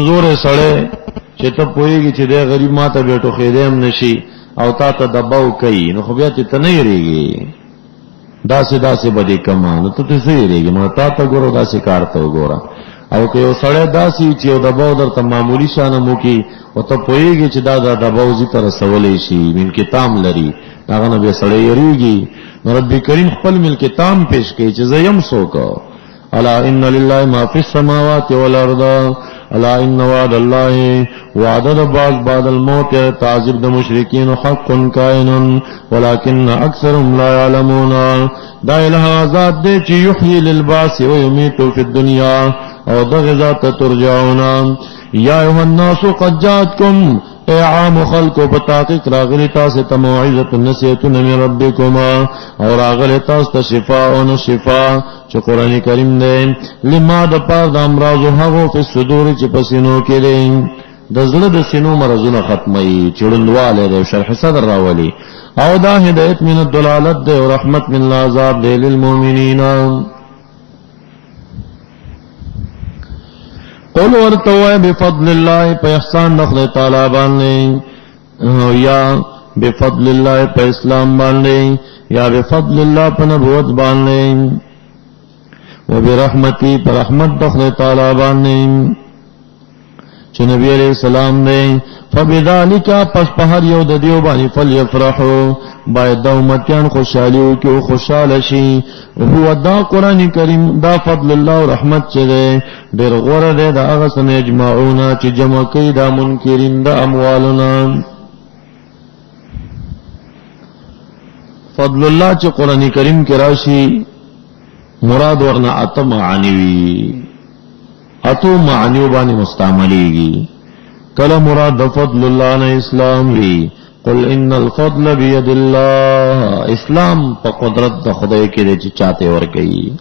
کمزور سړی چې ته پوهېږي چې دی غریب ما ته بیا ټوخېدی هم نشي او تا ته دباو کوي، نو خو بیا ته نه یېرېږي، داسې به دې کما، نو ته څه یېرېږي؟ نو تا ته ګوره داسې کار ته وګوره. او که یو سړی داسې چې یو دباو درته معمولي شانه موکي او ته پوهېږي چې دا دباو ځي ته رسولی شي، ملکتام لري، هغه نه بیا سړی یېرېږي. نو رب کریم خپل ملکتام پیش کوي چې زه یم څوک. الا ان لله ما فی السماوات والارض، الا ان وعد الله وعد بعد الموت تعذب د مشرکین حق کائن ولكن اکثرهم لا يعلمون. دا الہ ذات دې چې یحیی للبعث ويميت فی الدنیا او دغه ذات ترجعون. یا ایها الناس قد جاءتکم، اے عام خلقو بتحقیق راغلی تاسو ته موعظه نصیحت من ربکما، اور راغلی تاسو ته شفاء او شفاء چې قران کریم دی، لما د پاره د امراض هغه په صدور چې پسینو کې دی، د زړه د سینو مرزونه ختمي، چړندواله دی، شرح صدر راولي، او دا هدایت من الضلالت دی او رحمت من العذاب دی للمؤمنین. قل ورتوه بفضل الله په احسان د خدای تعالی باندې، یا بفضل الله په اسلام باندې، یا بفضل الله په نبوت باندې، وبرحمتی پر رحمت د خدای تعالی باندې چې نبی علیہ السلام دی. فبذالک پس په هر یو د دیو باندې فلیفرحوا، باید د امتیان خوشحالیو کې او خوشاله شي. هو دا قرآن کریم دا فضل الله او رحمت چې دی ډېر غوره دی د هغه څه نه یجمعون چې جمع کوي دا منکرین د اموالنا. فضل الله چې قرآن کریم کې راشي مراد ورنه اته معانی وي، اتو معنیو باندې مستعملیږي. کله مراد د فضل الله نه اسلام وی، قل ان الفضل بيد الله، اسلام په قدرت د خدای کې دی چې چاته ورکړي.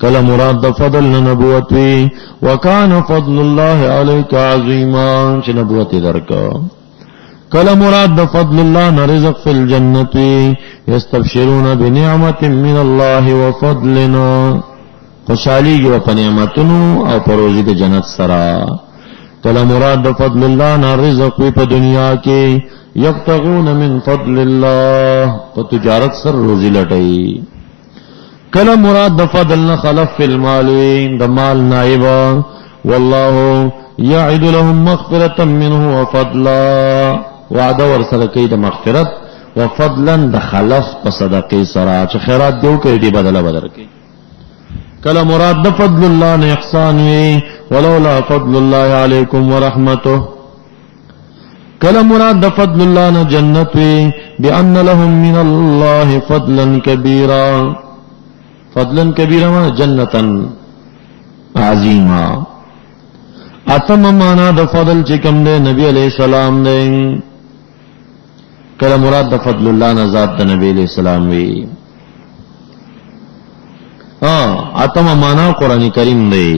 کله مراد د فضل نه نبوت وی، وکانه فضل الله علیک عظیما، چې نبوت درکا. کله مراد د فضل الله نه رزق فی الجنت وی، یستبشرون بنعمت من الله وفضلنا، خوشحالی و په نعمتونو او په روزي د جنت سره. کله مراد د فضل الله نه رزق وی په دنیا کې، یبتغون من فضل الله، په تجارت سره روزي لټي. کله مراد د فضل نه خلف فی المال وی، د مال نائبا، والله یعد لهم مغفرة منه وفضلا، وعده ورسره کوي د مغفرت وفضلا د خلف په صدقې سره چې خیرات دیو کوي دی بدله بدر کوي. کله مراد د فضل الله نه احسان وی، ولولا فضل الله علیکم ورحمته. کله مراد د فضل الله نه جنت وی، بان لهم من الله فضلا کبیرا، فضلا کبیرا معنی جنتا عظیما. اتم معنا د فضل چې کوم دی نبی علیہ السلام دی. کله مراد د فضل الله نه ذات د نبی علیہ السلام وی. اتم معنا قرآن کریم دی.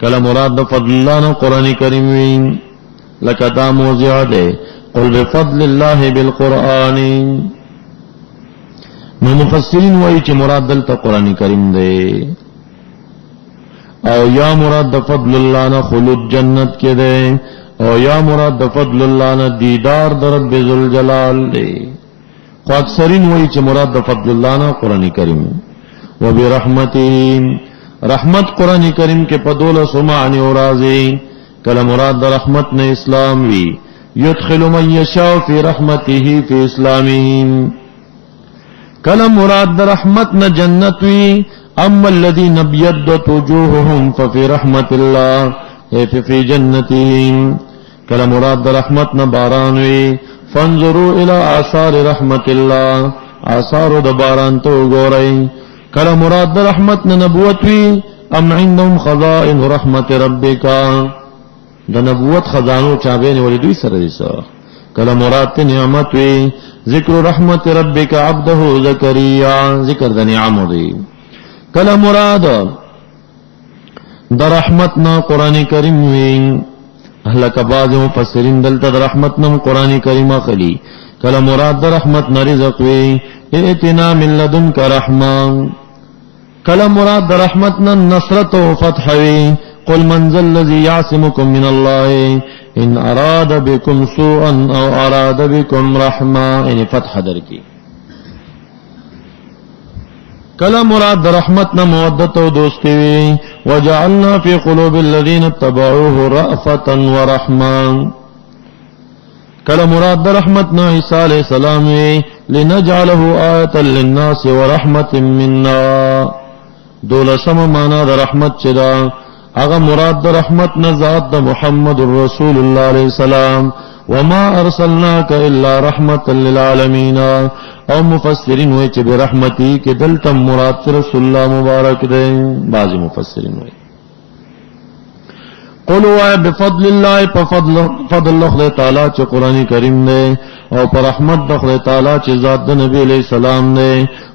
کله مراد د فضل الله نه قرآن کریم وی، لکه دا موضوع دی قل بفضل الله بالقرآن. نو مفسرین وایي چې مراد دلته قرآن کریم دی، او یا مراد د فضل الله نه خلود جنت کې دی، او یا مراد د فضل الله نه دیدار د رب ذوالجلال دی. خو اکثرین وایي چې مراد د فضل الله نه قرآن کریم. وبرحمته، رحمت قرآن کریم کې په 12 معنی او راځي. کله مراد د رحمت نه اسلام وی، يدخل من یشاء فی رحمته فی اسلامهم. کله مراد د رحمت نه جنت وی، اما الذين ابيضت وجوههم ففي رحمت الله فی جنتهم. کله مراد د رحمت نه باران وی، فانظروا الى آثار رحمت الله، آثار د باران ته وګورئ. کله مراد د رحمت نه نبوت وی، ام عندهم خزائن رحمت ربک، د نبوت خزانو چابین ولې دوی سره دي. کله مراد ته نعمت وی، ذکر رحمت ربک عبده زکریا، ذکر د نعمت دی. کله مراد د رحمت نه قران کریم وی، اهلک بعض مفسرین دلته د رحمت نه قران کریم اخلي. کله مراد د رحمت نه رزق وی، ائتنا من لدنک رحمه. کله مراد د رحمت نه نصرت او فتح وی، قل من ذا الذي يعصمكم من الله ان اراد بكم سوءا او اراد بكم رحمة. یعنی فتح در کی کلا مراد رحمت نہ مودت و دوستی وی. وجعلنا في قلوب الذين اتبعوه رأفة ورحمة. کلا مراد رحمت نہ عیسیٰ علیہ السلام وی. لنجعله آیة للناس ورحمة منا. دولسم مانا دا رحمت چدا اغا مراد دا رحمت نزاد دا محمد رسول اللہ علیہ السلام. وما ارسلناک الا رحمتا للعالمین. او مفسرین ہوئے چھ برحمتی کہ دلتم مراد رسول اللہ مبارک دے. بعضی مفسرین ہوئے قلوا بفضل اللہ فضل اللہ تعالی چھ قرآن کریم نے او پر رحمت دخل تعالی چھ ذات نبی علیہ السلام نے.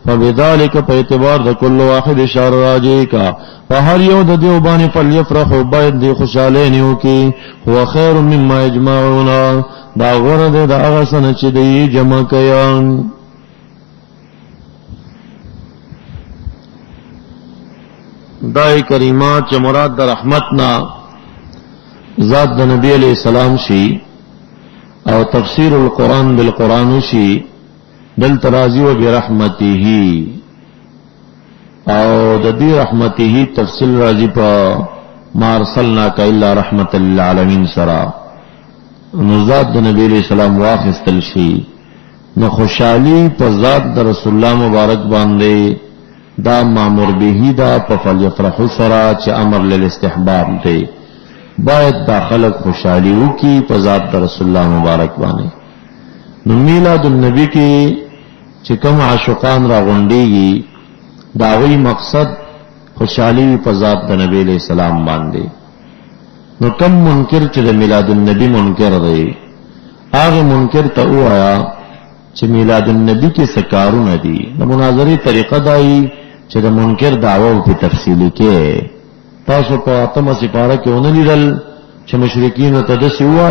فبذالک پہ اعتبار دا کل واحد اشار راجی کا فہر یو دا دیو بانی فلیفرح باید دی خوشالینیو کی. هو خیر مما اجمعونا دا غرد دا اغسن چھ دی جمع کیان. دائی کریمات چھ مراد دا رحمتنا ذات دا نبی علیہ السلام شی او تفسیر القرآن بالقرآن شی دل ترازی و برحمته او دا دی رحمته تفصیل رازی پا ما ارسلناک الا رحمت للعالمین سرا. نو ذات دا نبی علیہ السلام واخستل شی نو خوشحالی پا ذات دا رسول اللہ مبارک باندے دا مامور بیہی دا پا فلیفرحو سرا چا امر للاستحباب دے. باید دا خلق خوشحالی ہو کی پا ذات دا رسول اللہ مبارک بانے. نو میلاد النبی کی چکم عاشقان را غنڈیگی داوی مقصد خوشحالی پا ذات دا نبی علیہ السلام باندے. نو کم منکر چھ دا میلاد النبی منکر دے آغی منکر تا او آیا چھ میلاد النبی کی سکارو ندی. دا مناظری طریقہ دائی چھ دا منکر دعوی پی تفصیلی کے تاسو پا اتم سپارہ کے انلی دل چھ مشرکین تدسی ہوا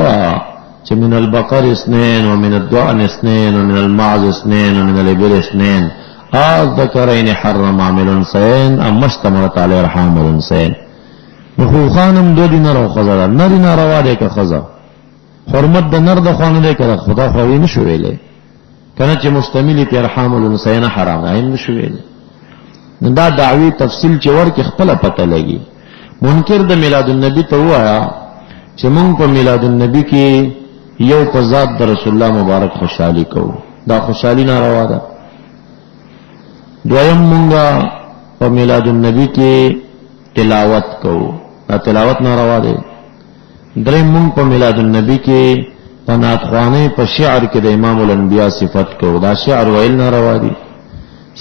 چھ من البقر اسنین ومن الدعن اسنین ومن المعز اسنین ومن الابل اسنین آز ذکرین حرم عامل انسین ام مشتمرت علی رحام الانسین. نخوخانم دو دی نر و خضا دا نری ناروا دے که خضا حرمت دا نر دا خوان دے که خدا خواهی نشویلے کنه چه مستملی تی رحام الانسین حرام دائم نشویلے. دا دعوی تفصیل چه ور که خپل پتہ لگی. منکر دا میلاد النبی تا ہوا آیا چه منگ پا میلاد النبی کی یو پا ذات دا رسول اللہ مبارک خوشحالی کو دا خوشحالی ناروا دا. دویم منگا پا میلاد النبی کی تلاوت کو دا تلاوت ناروا دے. درم منگ پا میلاد النبی کی پا ناتخوانے پا شعر کے دا امام الانبیاء صفت کو دا شعر ویل ناروا دی.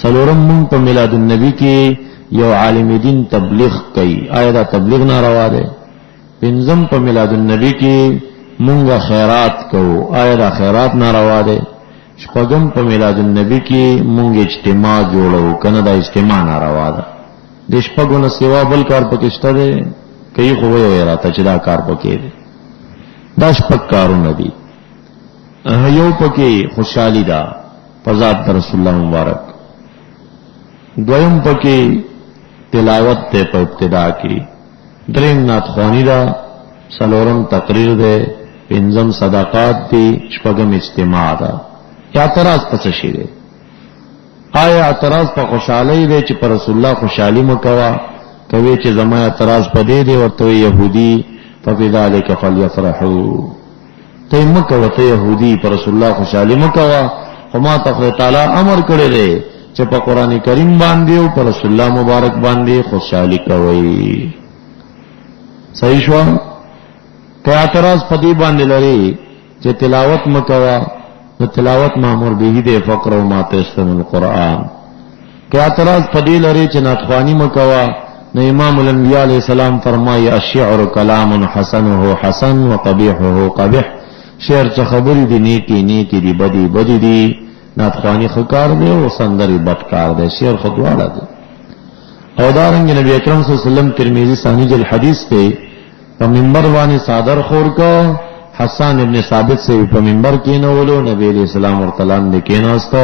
سلورم منگ پا میلاد النبی کی یو عالم دین تبلیغ کئی آیا دا تبلیغ ناروا دے. پنزم پا میلاد النبی کی منگا خیرات کو آیا دا خیرات ناروا دے. شپگم پا میلاد النبی کی منگ اجتماع جوڑو کنا دا اجتماع ناروا دا. دے شپگو نسیوا بل کار پکشتا دے کئی خوبی ویراتا چی دا کار پکی دے دا شپگ کارو ندی. یو پکی خوشحالی دا فضاد دا رسول اللہ مبارک. دویم پکی تلاوت تے پا ابتدا کی. درین ناتخوانی دا. سلورم تقریر دے. پنزم صداقات دی. شپگم اجتماع دا. اعتراض پسشی دے آیا اعتراض پا خوشحالی دے چی پا رسول اللہ خوشحالی مکوا کوئی چی زمان اعتراض پا دے دے ورطوی یہودی پا بذالک فلیفرحو تی مکوا تی یہودی پا رسول اللہ خوشحالی مکوا خما تخلی تعالی امر کرے دے چی پا قرآن کریم باندیو پا رسول اللہ مبارک باندی خوشحالی کوئی. صحیح شوا کہ اعتراض پا دی باندی لری چی تلاوت مکوا نو تلاوت معمور بیہی دے فقر و ما تیسر القرآن. کہ اعتراض پدی لرے چی ناتخوانی مکوا نو امام الانبیاء علیہ السلام فرمائی الشعر کلام حسنه حسن و قبیحه قبیح. شعر چا خبری دی نیکی نیکی دی بدی بدی دی. ناتخوانی خکار دے و سندری بدکار دے. شعر خدوالا دے. او دارنگ نبی اکرم صلی اللہ علیہ وسلم ترمیزی ثانی جل حدیث تے پا منبر وانی صادر خور کا حسان ابن ثابت سے پا منبر کینولو نبی علیہ السلام ورطلان دے کیناستا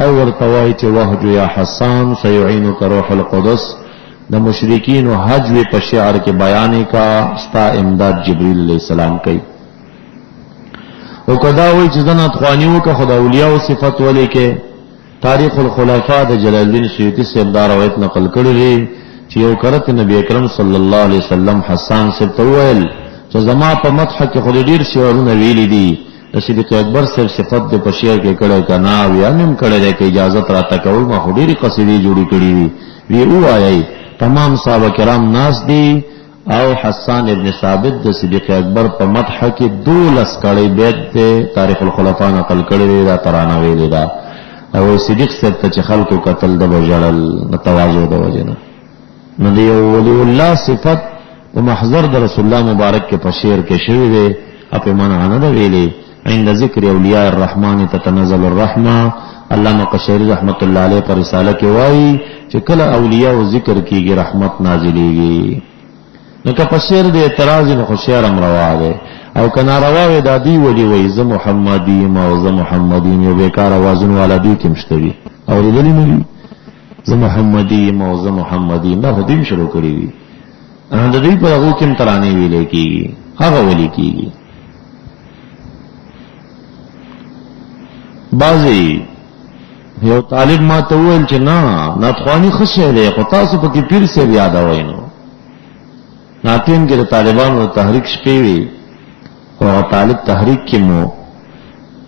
او ورطوائی چه وحجو یا حسان سیعینو کا روح القدس د مشرکین او حج و په شعر کې بیان کا ستا امداد جبرئیل علیہ السلام کوي او کدا وای چې زنه خوانیو کا خدا اولیاء او صفات ولې کې تاریخ الخلفاء د جلال الدین سیوطی سے دا روایت نقل کړی دی چې یو کرت نبی اکرم صلی الله علیه وسلم حسان سے تویل چې زما په مدح کې خو ډیر شعرونه ویلي دي صدیق اکبر صرف صفت د په شعر کې کړه کنا ویا نیم کړه د اجازه را تکول ما خو ډیری قصیدې جوړې کړې وی وایي تمام صحابه کرام ناس دي او حسان ابن ثابت د صدیق اکبر په مدح کې 12 کړي بیت ته تاریخ الخلفاء نقل کړی دا ترانه ویلې دا او صدیق صاحب ته خلکو قتل د بجړل تواضع د وجنه نو دی ولی الله صفت او محضر د رسول الله مبارک کې په شعر کې شوی دی اپ معنا نه ویلې عند ذکر اولیاء الرحمن تتنزل الرحمه علامہ قشیری رحمت الله علیه پر رساله کې وایي چې کله اولیاء او ذکر کیږي رحمت نازلېږي نو که په شعر د اعتراض نه خو شعر امروا ده او کنا روا و د دی ولی وای ز محمدی ما ز محمدی یو بیکار आवाजون والا دی کې مشتري او دلی نه ز محمدی ما ز محمدی دا هدیم شروع کړی وي د دې په هغه کې ترانه ویلې کیږي هغه ویلې کیږي بعضی یو طالب ما ته ویل چې نه خواني خوشاله دی خو تاسو په کې پیر سے یاد وینو ناتین کې د طالبانو تحریک شپې وی او طالب تحریک کې مو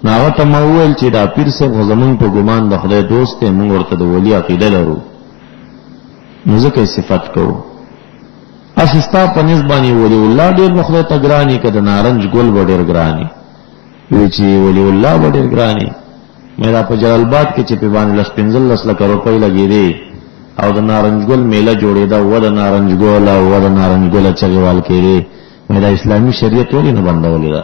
ناغه ته مو ویل چې دا پیر سے زمون په ګمان د خدای دوست ته موږ ورته د ولی عقیده لرو نو ځکه صفات کوو اسستا په نسبانی ولی الله ډیر مخله تګرانی کده نارنج ګل وډیر ګرانی وی چې ولی الله وډیر ګرانی مې دا په جلال آباد کې چې په باندې لس 15 لک روپۍ لګې دي او د نارنج ګل میله جوړېدا و د نارنج ګل او و د نارنج ګل چغوال کېږي مې دا اسلامي شریعت ولې نه بندولې ده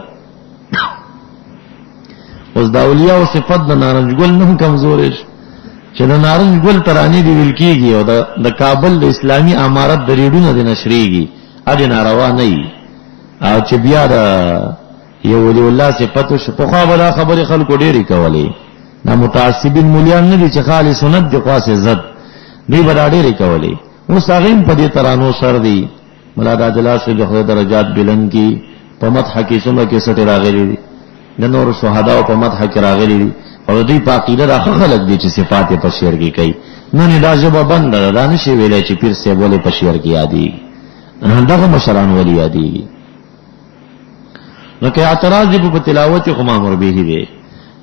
اوس دا اولیاء او صفات د نارنج ګل نه کمزورې چې د نارنج ګل ترانې دی ویل کېږي او د کابل د اسلامي امارت د ریډونو د نشریږي اده ناروا نه وي او چې بیا د یو ولی الله صفات شو په خو بلا خبرې خلکو ډېری کولې دا متعصبین مولیان نه دي چې خالص سنت د خاصه عزت دی بڑا ډېری کولې اوس هغه په دې ترانو سر دی مولا د جلال سے د درجات بلند کی په مدح کې څومره کې سټ راغلي دي د نور شهدا په مدح کې راغلي دي او دوی په عقیده راخه خلک دي چې صفات په شعر کې کوي نه نه دا جواب بند ده نشي ویلې چې پیر سے بوله په شعر کې یادي دغه مشران ولی یادي نو کې اعتراض دی په تلاوت خو مامور به دی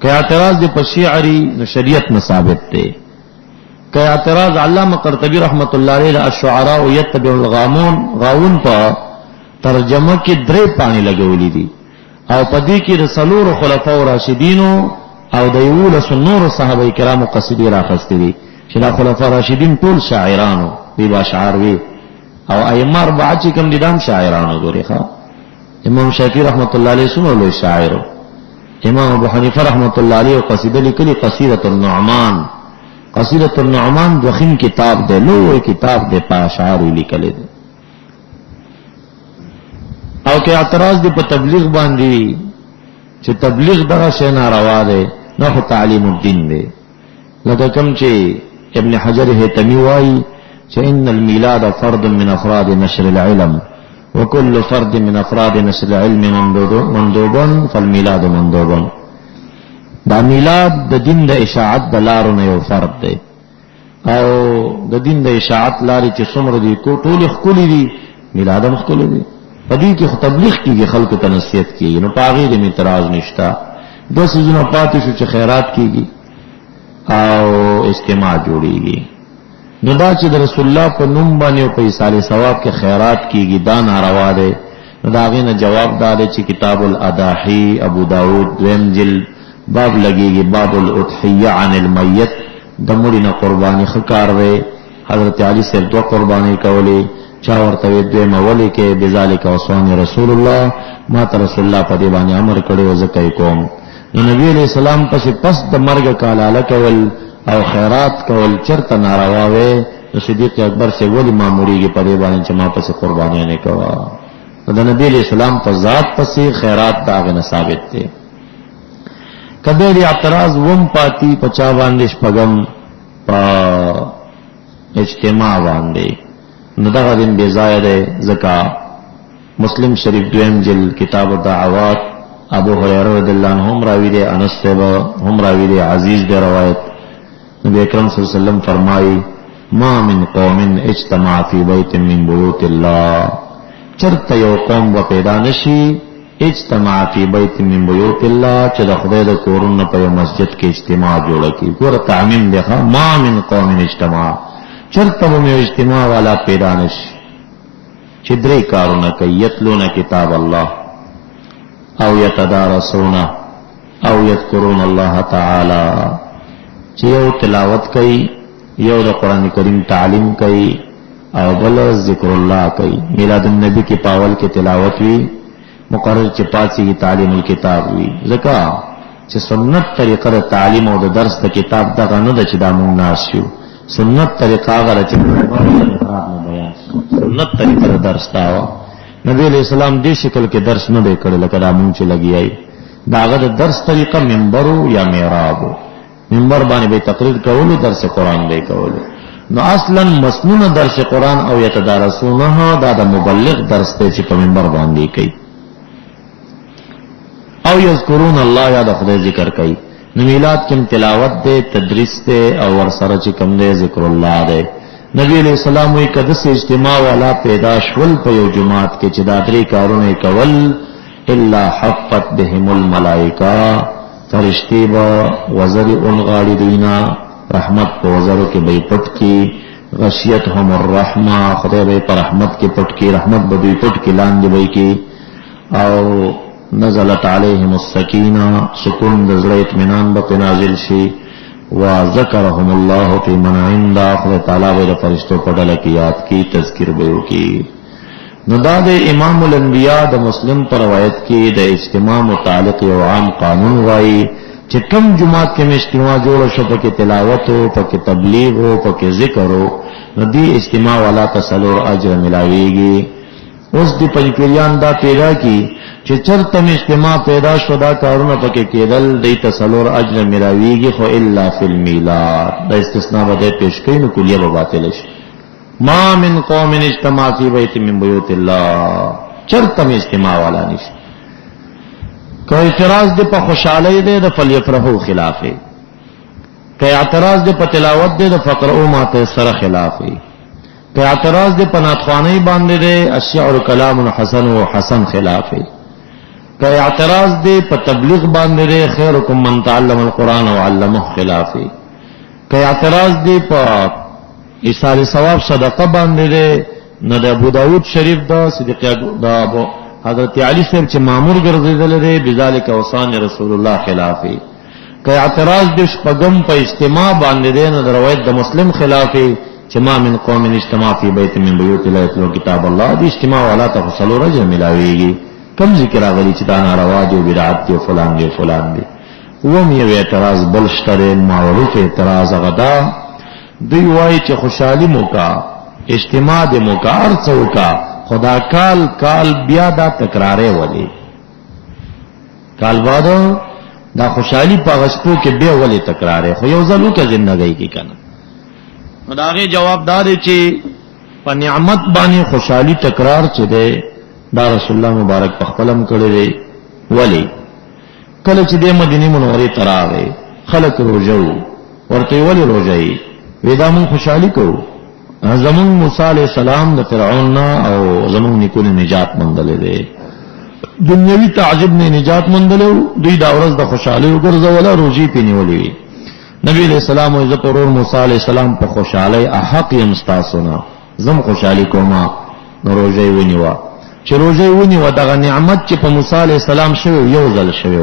کې اعتراض دی په شعري نو شریعت نه ثابت دی کہ اعتراض علامہ قرطبی رحمت اللہ علیہ الشعراء یتبع الغامون غاون په ترجمه کې درې پانی لګولې دي او په دې کې رسولور خلفاء راشدین او د یول سنور صحابه کرامو قصیدې راخستې دي چې دا خلفاء راشدین ټول شاعرانو وی باشعار وی او ائمه اربعه چې کوم دي دام شاعرانو ګوري ښا امام شافعی رحمت الله علیه سمو له شاعر امام ابو حنیفه رحمت الله علیه قصیده لیکلي قصیده النعمان قصیدۃ النعمان دوخین کتاب دے لوی کتاب دے پاشعار لیکل دے او کہ اعتراض دی په تبلیغ باندې چې تبلیغ دغه شی ناروا ده نه تعلیم الدین دی لکه کوم چې ابن حجر هیتمی وایي چې ان المیلاد فرد من افراد نشر العلم وكل فرد من افراد نشر العلم مندوب فالمیلاد مندوب دا میلاد د دین د اشاعت د لارو نه یو فرد دی او د دین د اشاعت لارې چې څومره دي ټول خولي دي میلاد هم خولي دي په دې کې تبلیغ کیږي خلکو ته نصیحت کیږي نو پاغي د اعتراض نشتا د سيزونو پاتې شو چې خیرات کیږي او اجتماع جوړیږي نو دا چې د رسول الله په نوم باندې په ایصال ثواب کې خیرات کیږي دا ناروا ده نو دا غینه جواب داده چې کتاب الاضاحی ابو داود دویم جلد باب لگیږي باب الاضحیه عن المیت د مړي نه قرباني خکار وي حضرت علی سے دو قربانی کولې چا ورته دوی مولې کې بذالک وصان رسول الله ما ته رسول الله په دې باندې امر کړی او زکای کوم نو نبی علیہ السلام پس د مرګ کالاله کول او خیرات کول چرته ناروا وي نو صدیق اکبر سے ولی ماموریږي په دې باندې چې ما پس قربانی نه کوا د نبی علیہ السلام په ذات پسې خیرات داغه نه ثابت دي کبیر اعتراض وم پاتی پچا باندې شپغم په اجتماع باندې نو دغه دین بے ځایه دی. ځکه مسلم شریف دویم جلد کتاب الدعوات ابو هريره رضی الله عنه هم راوی دی، انس صاحب هم راوی دی، عزیز دی روایت. نبی اکرم صلی اللہ علیہ وسلم فرمائی ما من قوم اجتمع فی بیت من بیوت اللہ، چرته یو قوم و پیدا نشي اجتماع فی بیت من بیوت اللہ چې د خدای د کورونو په مسجد کې اجتماع جوړه کی. ګوره تعمیم دی ښه، ما من قوم اجتماع، چرته به یو اجتماع والا پیدا نشي چې درې کارونه کوي: یتلون کتاب الله او یتدارسون او یذکرون الله تعالی، چې یو تلاوت کوي، یو د قرآن کریم تعلیم کوي، او بل ذکر الله کوي. میلاد النبی کی پاول کې تلاوت وی، مقرر چې پاتې کی تعلیم الکتاب وی. ځکه چې سنت طریقه د تعلیم او د درس د کتاب دغه نه ده چې دا مونږ ناس یو. سنت طریقه هغه چې بیان سنت طریقه د درس دا و. نبی علیہ السلام دې شکل کې درس نه دی کړی لکه دا مونږ چې لګیای. دا هغه د درس طریقه منبر یا محراب، منبر باندې به تقریر کولو، درس قرآن به کولو. نو اصلا مسنون درس قرآن او یتدارسونه دا د مبلغ درس دی چې په منبر باندې کوي. او یذکرون الله، یا د خدای ذکر کوي. نو میلاد کې تلاوت دی، تدریس دی، او ورسره چې کوم دی ذکر الله دی. نبی علیہ السلام وی کده سے اجتماع والا پیدا شول په یو جماعت کې چې دا درې کارونه کول، الا حفت بهم الملائکه، فرشتي با وزر انغاړي دینا، رحمت په وزرو کې به پټ کی، غشیتهم الرحمه، خدای به په رحمت کې پټ کی، رحمت به دوی پټ کی لاندې به کی. او نزلت علیهم السکینه، سکون د زړه اطمینان به نازل شي. وذکرهم الله فی من عنده، خدای تعالی به د فرشتو په ډله کې یاد کی، تذکیر به وکي. نو دا د امام الانبیاء د مسلم پر روایت کې د اجتماع متعلق یو عام قانون وایي چې کم جماعت کې اجتماع جوړ شو، پکې تلاوت او پکې تبلیغ او پکې ذکر او نو دی اجتماع والا تسلور اجر ملاويږي. اوس دی پنځپیریان دا پیدا کی چې چرته اجتماع پیدا شو دا کارونه پکې کېدل، دی تسلور اجر ملاويږي، خو الا فی المیلاد دا استثناء به پیش کړي، نو کلیه به باطل شي. ما من قوم اجتماع فی بیت من بیوت اللہ، چرته اجتماع والا نشي. که اعتراض دے پا خوشحالی دے دا فلیفرحو خلافی، که اعتراض دے پا تلاوت دے دا فقرعو ما تیسر خلافی، که اعتراض دے پا ناتخوانی باندے دے الشعر کلام حسن و حسن خلافی، که اعتراض دے پا تبلیغ باندے دے خیرکم من تعلم القرآن و علمه خلافی، که اعتراض دے پا ایصال ثواب صدقه باندې ده، نه د ابو داود شریف دا صدیق دا حضرت علی صاحب چې مامور ګرځیدل دی بذالک اوصان رسول الله خلافی. که اعتراض د شپږم په اجتماع باندې ده، نه د روایت د مسلم خلافی چې ما من قوم اجتماع فی بیت من بیوت الله یتلو کتاب الله، د اجتماع والا ته فصل رجل ملاویږي. کم ذکر راغلی چې دا ناروا دی، بدعت دی، فلان دی فلان دی. وم یو اعتراض بل شته معروف اعتراض غدا دوی وای چې خوشحالی موکا، اجتماع د موکا، ارڅو کا، خدا کال کال بیا دا تکرارې ولی کال بعد دا خوشحالی په غشتو کې بیا ولی تکرارې، خو یو ځلو کې ژوندۍ کې کنه. نو دا غي جواب دار چې په نعمت باندې خوشحالی تکرار چي دی دا رسول الله مبارک په خپلم کړی دی. ولی کله چې د مدینه منورې تراغه خلق روزو ورته ولی روزي ودا مون خوشحالی کو، زمون موسی علیہ السلام د فرعون او زمون نیکونه نجات مندلې دي، دنیوي تعجب نه نجات مندلو، دوی دا ورځ د خوشحالی وګرځوله، روزي پینولې. نبی علیہ السلام او زپرور موسی علیہ السلام په خوشحالی احق یم استاسونه، زم خوشحالی کوما، نو روزي ونیوا. چې روزي ونیوا دغه نعمت چې په موسی علیہ السلام شوی یو ځل شوی،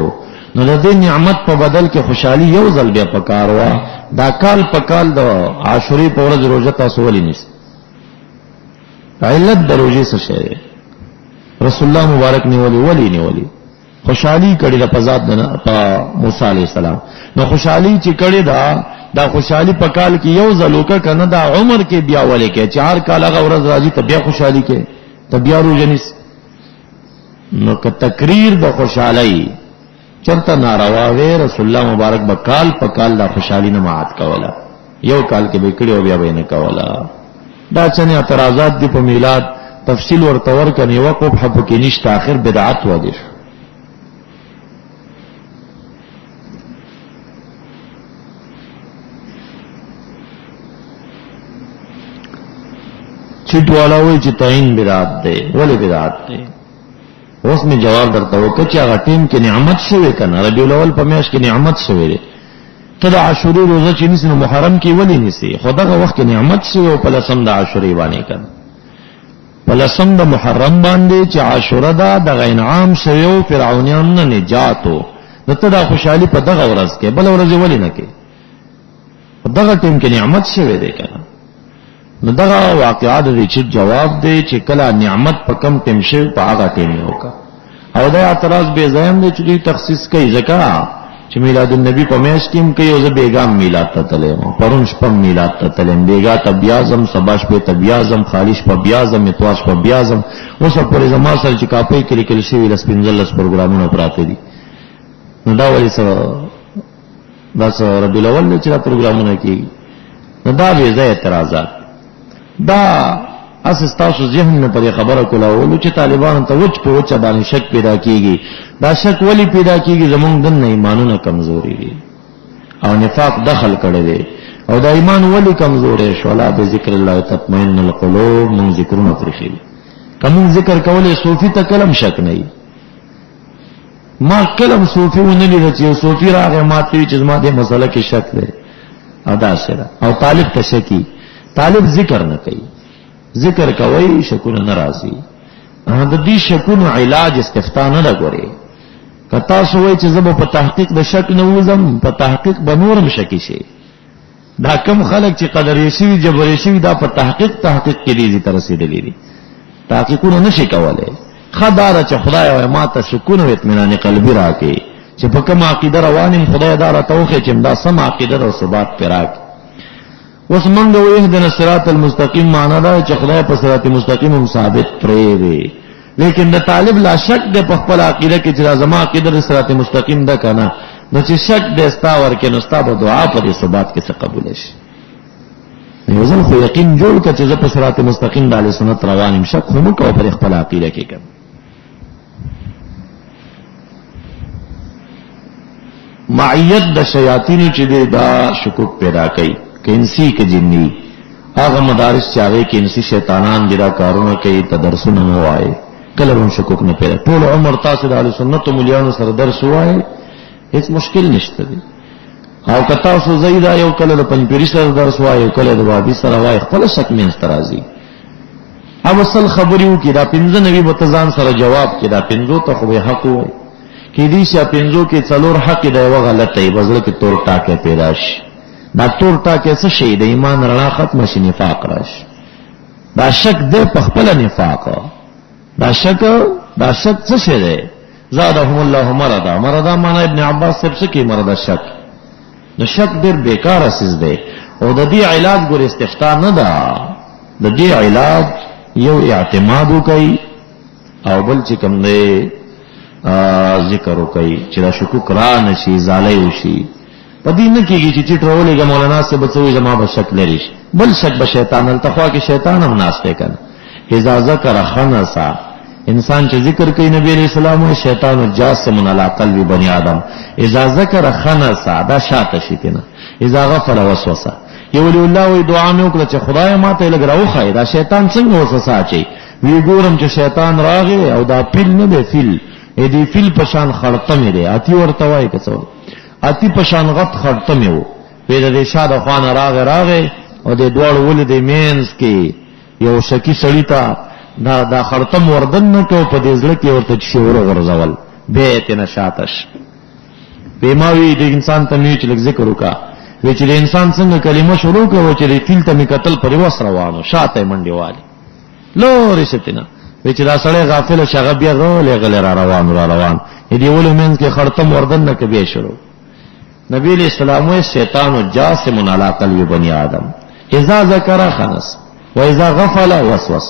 نو د دې نعمت په بدل کې خوشحالی یو ځل بیا پکار وا. دا کال په کال د عاشورې په ورځ روزه تاسو ولې نیس؟ علت د روزې څه شی؟ رسول الله مبارک نیولې ولی نیولې خوشحالی کړي د پزاد په موسی علیہ السلام. نو خوشحالی چې کړي دا خوشحالی په کال کې یو ځل وکړه کنه، دا عمر کې بیا ولې کې 4 کال هغه ورځ راځي ته بیا خوشحالی کې ته بیا روزه نیس. نو که تقریر د خوشحالی چرته ناروا وی، رسول الله مبارک بکال په کال دا خوشحالی نه مات کولا، یو کال کې به کړي او بیا به نه کولا. دا چنه اعتراضات دی په میلاد تفصیل ورته ورکنی وقف حب کې نشته اخر بدعت ودی چټ والا وی چې تعین بدعت دی ولی بدعت دی اوس می جواب درته وکړ چې هغه ټیم کې نعمت شوی کنه ربیع الاول په میاشت کې نعمت شوی دی ته د عاشورې روزه چې نیسې نو محرم کې ولی نیسې خو دغه وخت کې نعمت شوی او په لسم د عاشورې باندې کنه په لسم د محرم باندې چې عاشوره ده دغه انعام شوی او فرعونیان نه نجات و نو ته دا خوشحالي په دغه ورځ کې بل ورځ ولی نه کې په دغه ټیم کې نعمت شوی دی کنه نو دغه واقعات د چې جواب دی چې کله نعمت په کم ټیم شوی په هغه ټیم یې وکړه او دا اعتراض به ځایم دی چې دوی تخصیص کوي ځکه چې میلاد النبی په میاشت کې کوي او زه بیګام میلاد ته تلم پرون شپه میلاد ته تلم بیګا ته بیازم سبا شپه ته بیازم خالیش په بیازم اتوار شپه بیازم اوس په زما سره چې کاپي کې لیکل شوی لس پنځلس پروګرامونه پراته دي نو دا ولې سره بس ربیع الاول چې پروګرامونه کوي نو دا به ځای اعتراضات دا اساس تاسو ذهن نه پر خبره کولاولو چې طالبان ته وچ په وچ باندې شک پیدا کیږي دا شک ولی پیدا کیږي زمونږ د ایمانونو کمزوري دي او نفاق دخل کړي دي او دا ایمان ولی کمزوري شو لا به ذکر الله تطمئن القلوب من ذکرونه ترخي کوم ذکر کولې صوفي ته کلم شک نه ما کلم صوفي ونلی چې صوفي راغی ماته چې زما د مسله کې شک دی ادا سره او طالب ته شکی طالب ذکر نه کوي ذکر کوي شکونه ناراضي د دې شکونه علاج استفتاء نه لګوري کتا سوې چې زب په تحقیق د شک نه وزم په تحقیق به نورم شکی شي دا کم خلک چې قدرې شي جبرې شي دا په تحقیق کې دي تر رسیدلې دي تحقیقونه نشي کولای خدای چې خدای او ماته سکون او اطمینان قلبي راکړي چې په کوم عقیده روانم خدای دار توخه چې دا سم عقیده او ثبات پیراک اوس مونږ وحدنا الصراط المستقیم معنا دا چې خدای په صراط مستقیم هم ثابت پرې دی لیکن د طالب لا شک د په خپل عقیده کې چې زما عقیده د صراط مستقیم ده کنه نو چې شک د استا ورکې نو استا په دعا پر ثبات کې څه قبول شي یو ځل خو یقین جوړ کړه چې په صراط مستقیم د اهل سنت روانم شک هم کو پر خپل عقیده کې کوم معیت د شیاطین چې دا شکوک پیدا کوي انسی کے جنی آغا مدارس چاہے کہ انسی شیطانان جدا کارونه کوي تدرسون نو وای کله هم شکوک نه پیدا ټول عمر تاسو د اهل سنت مليانو سره درس وای هیڅ مشکل نشته دی او کتا سو زیدا یو کله د پنځپيري سره درس وای کله د وادي سره وای خپل شک مين استرازي او اصل خبريو کې دا پنځه نبی متزان سره جواب کې دا پنځو ته خو حق وای کې دي چې پنځو کې څلور حق دی او غلط دی بزل کې تور ټاکه پیدا شي دا تور ټاکه څه شي د ایمان رڼا ختم شي نفاق راشي دا شک د خپل نفاق دا شک څه شي دی زادهم الله مرضا معنا ابن عباس سب څه کې مرض شک نو شک ډیر بیکار اساس دی او د دې علاج ګور استفتاء نه ده د دې علاج یو اعتماد کوي او بل چې کوم دی ذکر کوي چې دا شکوک را نشي زالای وشي پدې نه کېږي چې ټرولېګه مولانا سے بچوي زما به شک لري بل شک به شیطان التخوا کې شیطان هم ناشته کنه اذا ذکر خنسا انسان چې ذکر کوي نبی علیہ السلام او شیطان جاسم علی قلب بنی آدم اذا ذکر خنسا دا شاته شي کنه اذا غفل وسوسه یو ولي الله وی دعا مې وکړه چې خدای ماته لګراو خای دا شیطان څنګه وسوسه اچي وی ګورم چې شیطان راغی او دا فیل نه دی فیل دې فیل پشان خړته مې دی اتی ورته وای کڅو اتی پشان غت خړته مې وو په دې شاده خوان راغه او دې دوړ ول دې مینس کې یو شکی سړی تا دا خړتم وردن نه کو په دې ځل کې ورته شعور غرزول به ته نشاتش بیماوی د انسان ته میچ لږ ذکر وکا و چې د انسان څنګه کلمه شروع کوي چې د تیل ته می قتل پر وس روانو شاته منډي والی لوري ستنه و چې دا سړی غافل شغه بیا غل را روان دې ولو مینس کې خړتم وردن نه کوي شروع نبی علیہ السلام و شیطان جاسم علی قلب بنی آدم اذا ذکر خنس و اذا غفل وسوس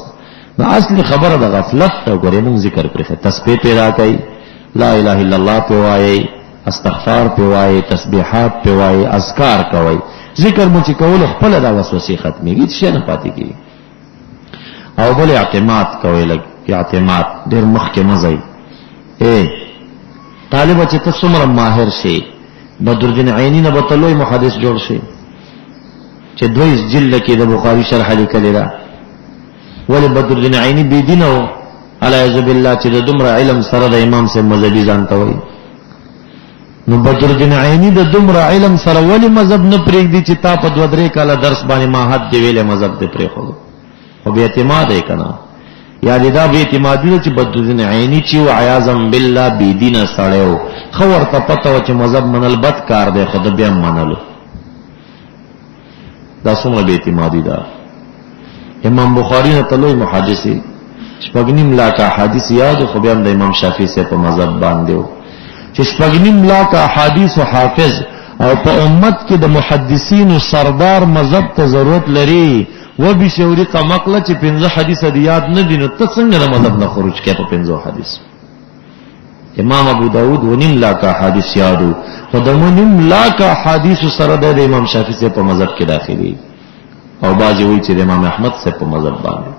نو اصل خبره د غفلت ته ګورې مونږ ذکر پرې تسبیح پیدا کوي لا اله الا الله په وایي استغفار په وایي تسبیحات په وایي اذکار کوي ذکر مو چې کول خپل د وسوسې ختميږي چې نه پاتې کیږي او بل اعتماد کوي، لګ اعتماد ډېر مخکې مزي. طالب چې ته څومره ماهر شي، بدرالدین عینی نه به ته لوی محدث جوړ شي چې 22 جلد کې د بخاري شرح لیکلې ده. ولې بدرالدین عینی بې دینه و الیاذ بالله چې د دومره علم سره د امام صاحب مذهبي ځان ته وایي. نو بدرالدین عینی د دومره علم سره ولې مذهب نه پرېږدي چې تا په 2-3 کاله درس باندې ماحد دی ویلې مذهب دې پرېښودو؟ خو بې اعتماد یې که نه؟ یعنې دا بې اعتمادي ده چې بدرالدین عیني چې و عیاذا بالله بې دینه سړی و، ښه ورته پته وه چې مذهب منل بد کار دی، خو ده بیا هم منلو. دا څومره بې اعتمادي ده. امام بخاري نه ته لوی محدث یې، 6.5 لاکه احادیث یاد خو بیا هم د امام شافعي صاحب په مذهب باندې و چې 6.5 لاکه احادیث و حافظ او په امت کې د محدثینو سردار مذهب ته ضرورت لري. و بشوری قمقله چې 15 حدیث دی یاد نه دي، نو ته څنګه د مذهب نه خروج کې په 15 حدیث؟ امام ابو داود 9 لاکه حدیث یادو، خو د 9 لاکه حدیث سره د امام شافعي صاحب په مذهب کې داخلي، او بعضی وایي چې د امام احمد صاحب په مذهب باندې.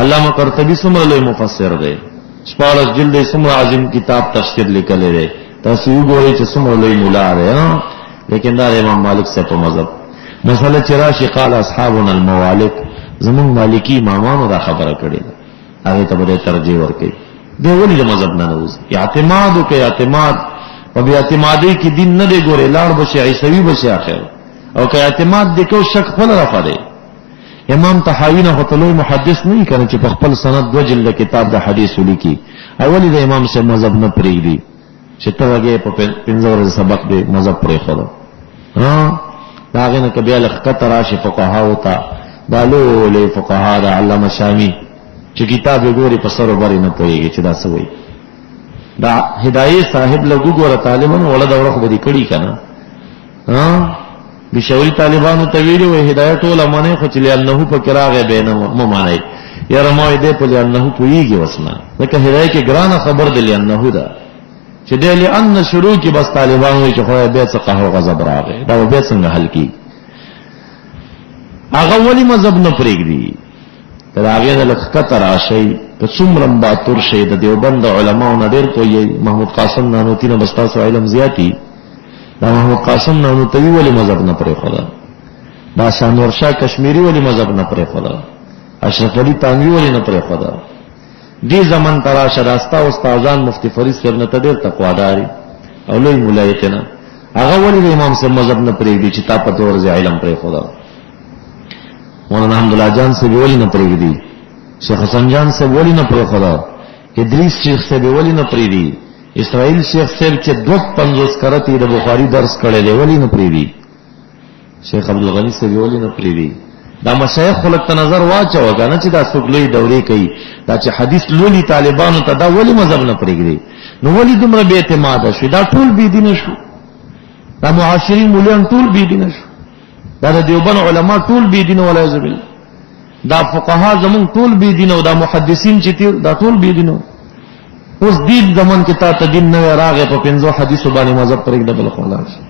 علامه قرطبي څومره لوی مفسر دی، 14 جلد څومره عظیم کتاب تفسیر لیکلی دی، تاسو وګورئ چې څومره لوی مولا دی. لیکن دا امام مالک صاحب په مذهب مسله چې راشي قال اصحابنا الموالک، زمون مالکی امامانو دا خبره کړې ده، هغه ته به ترجیح ورکړي. دی ولې د مذهب نه نوځي؟ اعتماد وکړي، اعتماد په بې اعتمادۍ کې دین نه دی ګورې، لاړ بشي عیسوي بشي اخر. او که اعتماد دی کو شک خپل رفع دی. امام طحاوی نه خو لوی محدث نه کنه چې په خپل سند 2 جلد کتاب د حدیث ولیکي، اولی د امام سے مذهب نه پرېږدي چې ته وګې په 15 ورځې سبق دی مذهب پرېښودو. دا هغې نه که بیا لښکته راشي فقهاو ته، دا لوی فقها د علامه شامي چې کتاب یې ګوري په سر و برې نه پوهېږي چې دا څه وایي. دا هدایې صاحب لږ وګوره، طالبانو وړه دوره خو به دې کړي که نه؟ بشوري طالبانو ته ویلي وایي هدایه ټوله منئ، خو چې لأنه پکې راغی بیا نه مه منئ. یاره ما وایي دی په لأنه پوهېږي اوس نه، ځکه هدایه کې ګرانه خبر د لأنه ده چې دی لأن شروع کې بس طالبان وایي چې خدای بیا څه قهر و غضب راغی، دا به بیا څنګه حل کېږي؟ هغه ولې مذهب نه پرېږدي؟ که د هغې نه لږ ښکته راشئ، که څومره باتور شئ، د دیوبند د علماو نه ډېر پوهېږئ. محمود قاسم نانوتي نه به ستاسو علم زیاتي. دا محمود قاسم نانوتوي ولې مذهب نه پرېښوده؟ دا شانورشاه کشمیري ولې مذهب نه پرېښوده؟ اشرف علي تانوي ولې نه پرېښوده؟ دې زمن ته راشه، دا ستا استادان مفتي فرید صاحب نه ته ډېر تقواداري او لوی مولایې ته نه، هغه ولې د امام صاحب مذهب نه پرېږدي چې تا په 2 ورځې علم پرېښوده؟ مولانا حمدالله جان صاحب ولې نه پرېږدي؟ شیخ حسن جان صاحب ولې نه پرېښوده؟ ادریس شیخ صاحب ولې نه پرېږدي؟ اسرائیل شیخ صاحب چې 250 کرتی د بخاری درس کړی دی ولې نه پرېږدي؟ شیخ عبدالغني صاحب ولې نه پرېږدي؟ دا مشایخ خلق ته نظر واچوه که نه چې دا څوک لوی دورې کوي، دا چې حدیث لولي طالبانو ته، دا ولې مذهب نه پرېږدي؟ نو ولې دومره بې اعتماده شو؟ دا ټول بې دینه شو، دا معاصرین مولیان ټول بې دینه شو، دا د دیوبند علما ټول بې دینه والعیاذ بالله، دا فقها زمونږ ټول بې دینه، او دا محدثین چې تیر دا ټول بې دینه. اوس دین زمن کې تا ته دین نوی راغی، په 15 حدیثو باندې مذهب پرېږده بل خو ولاړ شي.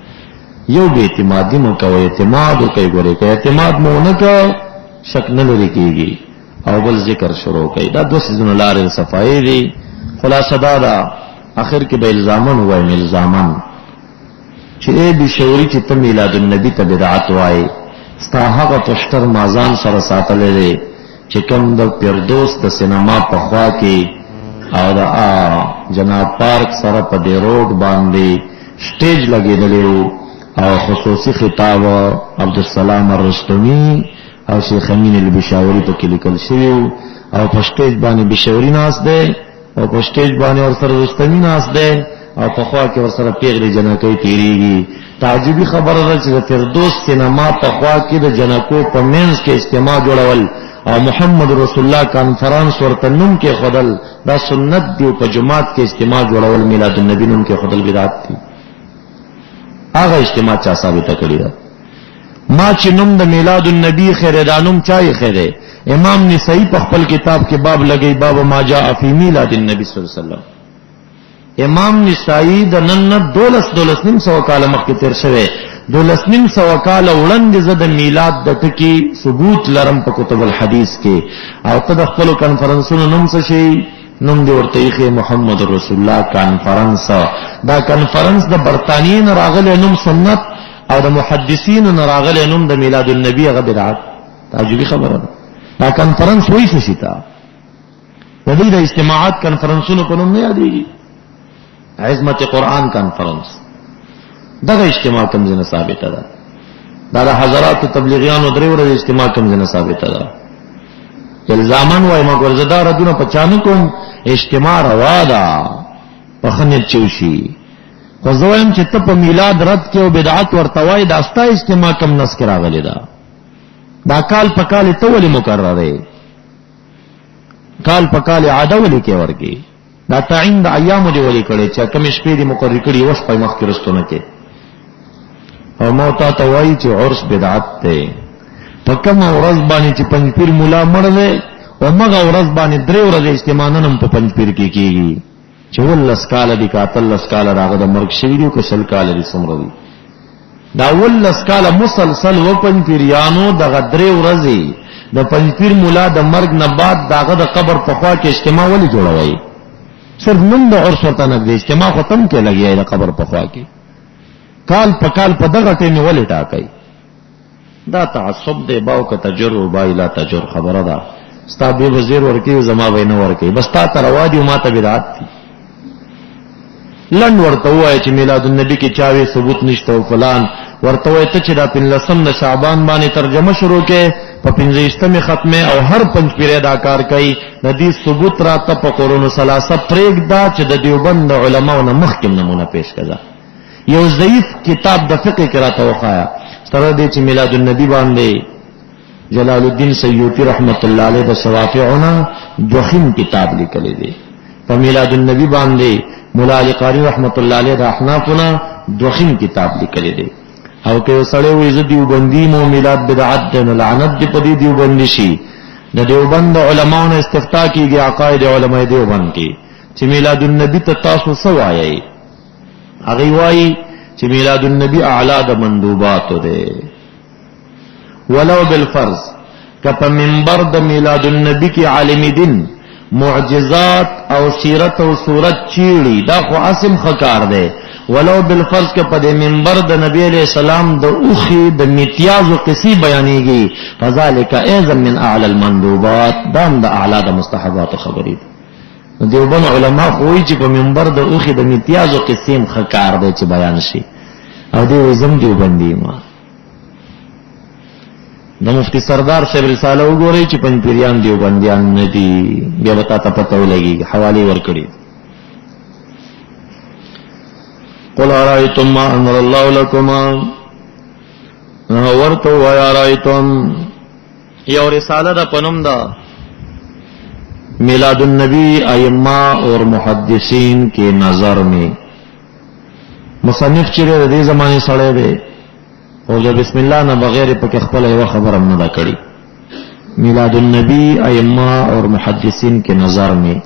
یو بې اعتمادي مو کوئ، اعتماد وکئ. ګورئ که اعتماد مو ونه کړ شک نه لرې کېږي، او بل ذکر شروع کوي. دا 2 څیزونه لارې صفایي دي. خلاصه دا ده، اخر کې به الزامن ووایم، الزامن چې ای بشوري چې ته میلاد النبي ته بدعت وایې، ستا هغه پشتر مازان سره ساتلی دی چې کوم د فردوس د سینما په خوا کې او د جناب پارک سره په دې روډ باندې سټیج لګېدلی و، او خصوصي خطاب عبدالسلام الرستمي او شیخ امین البشاوري پکې لیکل شوي و، او په سټیج باندې بشاوري ناست دی، او په سټیج باندې ورسره رستمي ناست دی، او په خوا کې ورسره پیغلې جنکۍ تېرېږي. تعجبي خبره ده چې د فردوس سینما په خوا کې د جنکو په منځ کې اجتماع جوړول او محمد رسول الله کانفرانس ورته نوم کې خودل، دا سنت دی. په جماعت کې اجتماع جوړول میلاد النبي نوم کې خودل بدعت دی. هغه اجتماع چا ثابته کړې ده؟ ما چې نوم د میلاد النبي خیره، دا نوم چا یې خیره؟ امام نسائی په خپل کتاب کې باب لګی، باب ما جاء فی میلاد النبي صلی الله علیه وسلم. امام نسائی د نن 12 نیم سو کال مخکې تیر شوی، 1200 کال وړاندې زه د میلاد د ټکی ثبوت لرم په کتب الحدیث کې، او ته د خپل کانفرنسونو نوم څه شي؟ نوم دی ورته یې محمد رسول الله کانفرنس. دا کانفرنس د برتانیې نه راغلی نوم سنت، او د محدثینو نه راغلی نوم د میلاد النبی هغه بدعت. تعجبي خبره ده. دا کانفرنس وایي څه شي ته؟ د دې د اجتماعات کانفرنسونو په نوم نه یادېږي. عظمت قرآن کانفرنس دغه اجتماع کوم ځای نه ثابته ده؟ دا د حضرات تبلیغیانو 3 ورځې اجتماع کوم ځای نه ثابته ده؟ الزامن وای ما ګرځدار دونه پچانو کوم اجتماع روا ده په خنت چوشي. خو زه وایم چې ته په میلاد رد کې او بدعت ورته وای، دا ستا اجتماع کم نس کې راغلی ده. دا کال په کال ته ولې مقرر دی؟ کال په کال عاده ولې کې ورکی؟ دا تعین د ایامو دی ولې کړی چې کوم شپې دی مقرر کړي وس په مخ کې رستونه کې. او مو ته وایي چې عرس بدعت دی. په کوم ورځ باندې چې پنځپیر مولا مړ دی او مغه ورځ باندې 3 ورځې اجتماع نن په پنځپیر کې کیږي چې ولس کال دی کاتل لس کال راغه د مرګ شوی دی کو شل کال دی سمره دی. دا ولس کال مسلسل و پنځپیرانو دغه 3 ورځې د پنځپیر مولا د مرګ نه بعد داغه د قبر په خوا کې اجتماع ولې جوړوي؟ صرف نن د عرس ورته نه دی اجتماع ختم کې لګیای د قبر په خوا کې. کال په کال په دغه ټیم ولې ټاکای؟ دا تعصب دی. باو که تجر و بای لا تجر خبره ده. ستا به وزیر ورکی زما به نه ورکی، بس تا تروا دی ما ته بدعت دي. لن ورته وای چې میلاد النبی کې چاوي ثبوت نشته او فلان، ورته وای ته چې دا 15 شعبان باندې ترجمه شروع کې په 15 ختمه او هر پنځ پیره دا کار کوي. د دې ثبوت راته په قرون ثلاثه پرېګ دا چې د دیوبند علماو نه مخکې نمونه پیش کړه. یو ضعیف کتاب د فقه کې راته وخایا سره دې چې میلاد النبی باندې جلال الدین سیوطی رحمت الله علیه د شوافعنا دوخیم کتاب لیکلی دی. په میلاد النبی باندې مولا علی قاری رحمت الله علیه د احنافنا دوخیم کتاب لیکلی دی. او که سړی وې ز دیوبندی مو میلاد بدعت د لعنت دی په دې دیوبند شي. د دیوبند علماو نه استفتاء کیږي عقاید علماء دیوبند کې چې میلاد النبی ته تاسو څه وایي؟ هغه وایي چې میلاد النبی اعلی د مندوبات ده، ولو بالفرض که په منبر د میلاد النبی کې عالم دین معجزات او سیرت او صورت چیړي دا خو اسم خکار ده. ولو بالفرض که په منبر د نبی علیہ السلام د اوخي د میتیاز او قصې بیانېږي فذلک اعظم من اعلی المندوبات، دام د اعلی د مستحبات خبرې. دیوبند علما خوې چې په منبر د اوخي د میتیاز او قصې خکار ده چې بیان شي، او دی زم دیوبندی ما. د مفتی سردار صاحب رساله وګورئ چې پنځپیریان دیوبندیان نه دي، بیا به تاسو پته ولګي. حواله ورکړي. قل ارایتم ما انزل الله لكم ورته و ارایتم یو رساله د پنوم دا میلاد النبی ائمہ اور محدثین کے نظر میں. مصنف چې د دې زمانه سره دی او د بسم الله نه بغیر پکې خپل یو خبر هم نه کړی. میلاد النبی ائمہ اور محدثین کے نظر میں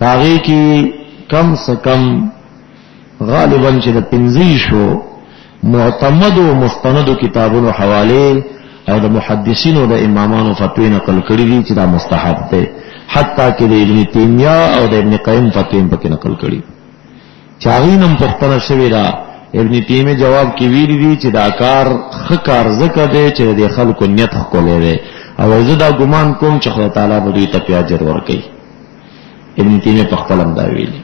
هغه کې کم سے کم غالباً چې د 15 معتمد او مستند کتابونو حواله او د محدثینو د امامانو فتوی نقل کړي دي چې دا مستحب ده. حتی کې د ابن تیمیه او د ابن قیم فتوی په کې نقل کړي. چاغینم پختنه شوی دا ابن تیمیه جواب کې ویلي دي چې دا کار خکار زکه دی چې د خلکو نیت خولې دی، او زه دا ګمان کوم چې خدای تعالی به دوی ته اجر ورکړي. ابن تیمیه په خپل هم دا ویلي.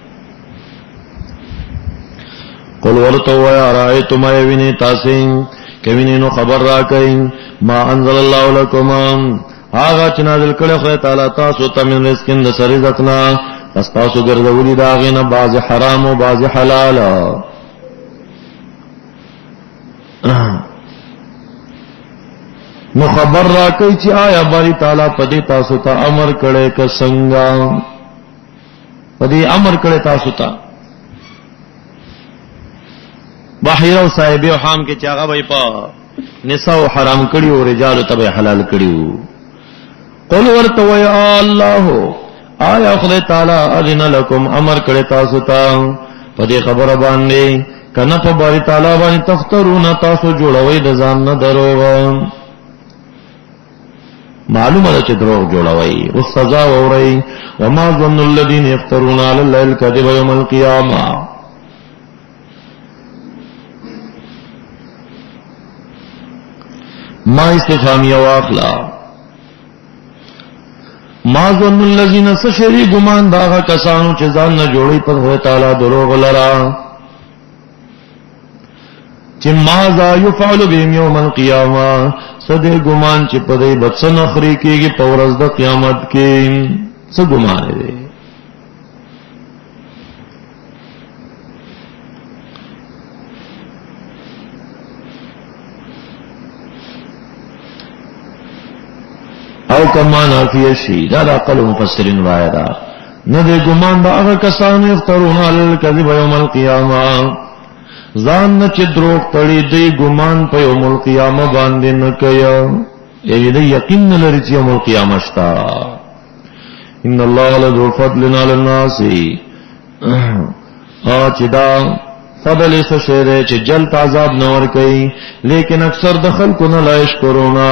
قل ورتو یا رایتم ایوینی تاسین کوینی نو خبر را کئ ما انزل الله لكم آغا چې نازل کړي خدای تعالی تاسو ته من رزقین د سری رزقنا، پس تاسو ګرځولي دا غینه بعض حرام او بعض حلال. نو خبر را کئ چې آیا باری تعالی پدې تاسو ته امر کړي ک څنګه پدې امر کړي تاسو ته. بحیره او صاحبې حام کې چاغه وای په نساء حرام کړي او رجال ته حلال کړي. قل ورته وای الله آیا خدای تعالی اذن لكم امر کړي تاسو ته په دې خبره باندې کنا په باری تعالی باندې تفترون تاسو جوړوي د ځان نه دروغ معلومه ده چې دروغ جوړوي او سزا ووري وما ظن الذين يفترون على الله الكذب يوم القيامه ما استفهامیه واخلا ما ظن الذين سشری ګمان داغه کسانو چې ځان نه جوړي پر هو تعالی دروغ لرا چې ما ذا يفعل بهم يوم القيامه سده ګمان چې په دې بچن اخري کېږي په ورځ د قیامت کې څه ګمان دی او کما نافیه شي دا عقل مفسرین وایي دا نه دې ګمان دا هغه کسان یفترون علی الکذب یوم القیامه ځان نه چې دروغ تړي دی ګمان په یوم القیامه باندې نه کوي یعنی دې یقین لري چې یوم القیامه شتا ان الله لذو فضل علی الناس چې دا فضل څه شی دی چې جلد عذاب نه ور کوي لیکن اکثر د خلکو نه لا یشکرونا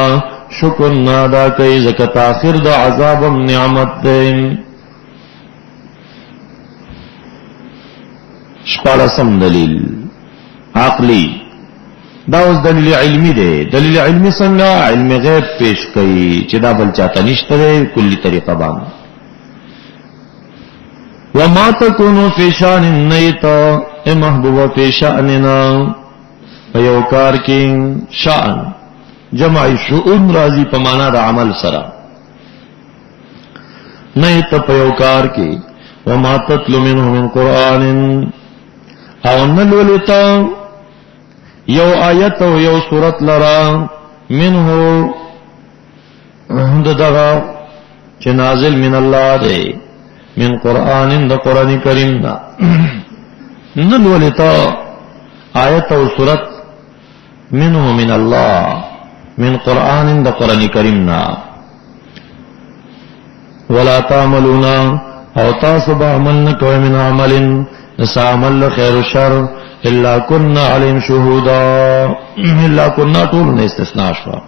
شکر نادا کئی زکت آخر دا عذابم نعمت دیم شپارسم دلیل عقلی دا اوس دلیل علمی دے دلیل علمی څنګه علم غیب پیش کئی چې دا بل چاته نشته دے کلی طریقه باندې وما تکونو فی شان نیتا اے محبوبہ فی شاننا پیوکار کی شان جمع شؤون راضی پمانا دا عمل سرا نیت پیوکار کی وما تتلو منه من قرآن او نلولتا یو آیت و یو سورت لرا منه دغا چه نازل من اللہ دے من قرآن دا قرآن کریم دا نلولتا آیت و سورت منه من اللہ من قرآن دا قرآن کریمنا ولا تعملون او تاسو عمل نکوي من عمل نسا عمل خیر و شر الا كنا عليهم شهودا الا كنا طول استثناء شوا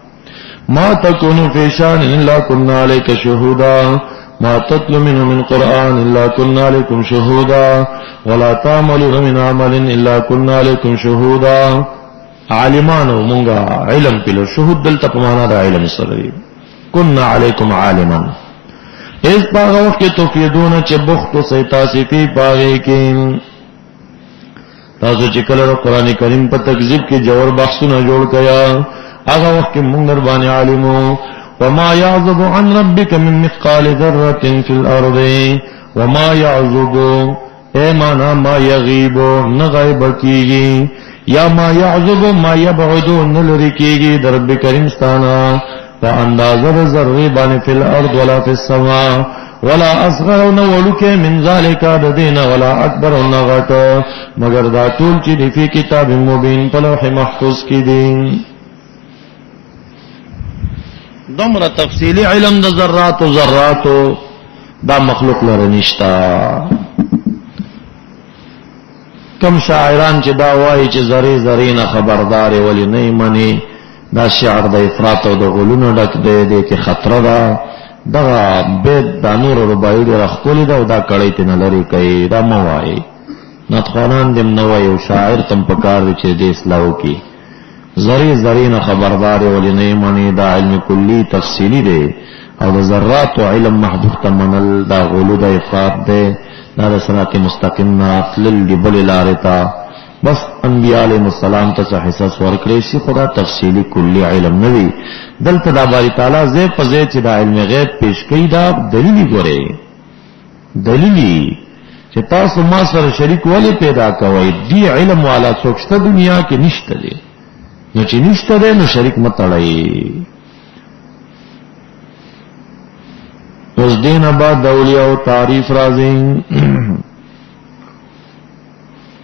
ما تكونوا في شان الا كنا عليك شهودا ما تتلو منه من قرآن الا كنا عليكم شهودا ولا تعملون من عمل الا كنا عليكم شهودا عالمانو مونگا علم پلو شهود دلتا پمانا دا علم سره کننا علیکم عالمان اس پاگا وقت تفیدون چه بخت و سیتاسی فی پاگے کی تاسو چکل رو قرآن کریم پا تکذیب کی جور بخصونا جوڑ کیا آگا وقت مونگر بانی عالمو وما يعذب عن ربك من مثقال ذرة في الارض وما يعذب اے مانا ما یغیب نغیب کیگی یا ما یعذب ما یبعد نلرکیگی در رب کریم ستانا فاندازر ذرری بانی فی الارض ولا فی السماء ولا اصغر نولک من ذالک ددین ولا اکبر نغٹ مگر دا طول چی دی فی کتاب مبین پلوح محفوظ کی دین دمر تفصیلی علم دا ذراتو دا مخلوق لرنشتا کم شاعران چې دا وایي چې زری زرینه خبردار ولی نه منی دا شعر د افراط او د غلونو ډک دی کې خطر ده دا بیت د نور رباعي د رخول دا او دا کړی ته نه لري کوي دا مو وایي نطخوانان دم نو وایي شاعر تم پکار دی چې د اسلام کې زری زرینه خبردار ولی نه منی دا علم کلی تفصیلی دی او د ذرات او علم محدود تمنل دا غلو د افراط دی دا صراط مستقیم نا تلل دی بل لارتا بس انبیاء علیہ السلام ته حصص ورکړي شي خدا تفصیلی کلی علم نوی دلته دا باری تعالی زې په زې چې دا علم غیب پیش کړي دا دلیلی ګوره دلیلی چې تاسو ما سره شریک ولې پیدا کوي دی علم والا څوک شته دنیا کې نشته دی نو چې نشته دی نو شریک متړی اوس دین بعد اولیاء او تعریف راځي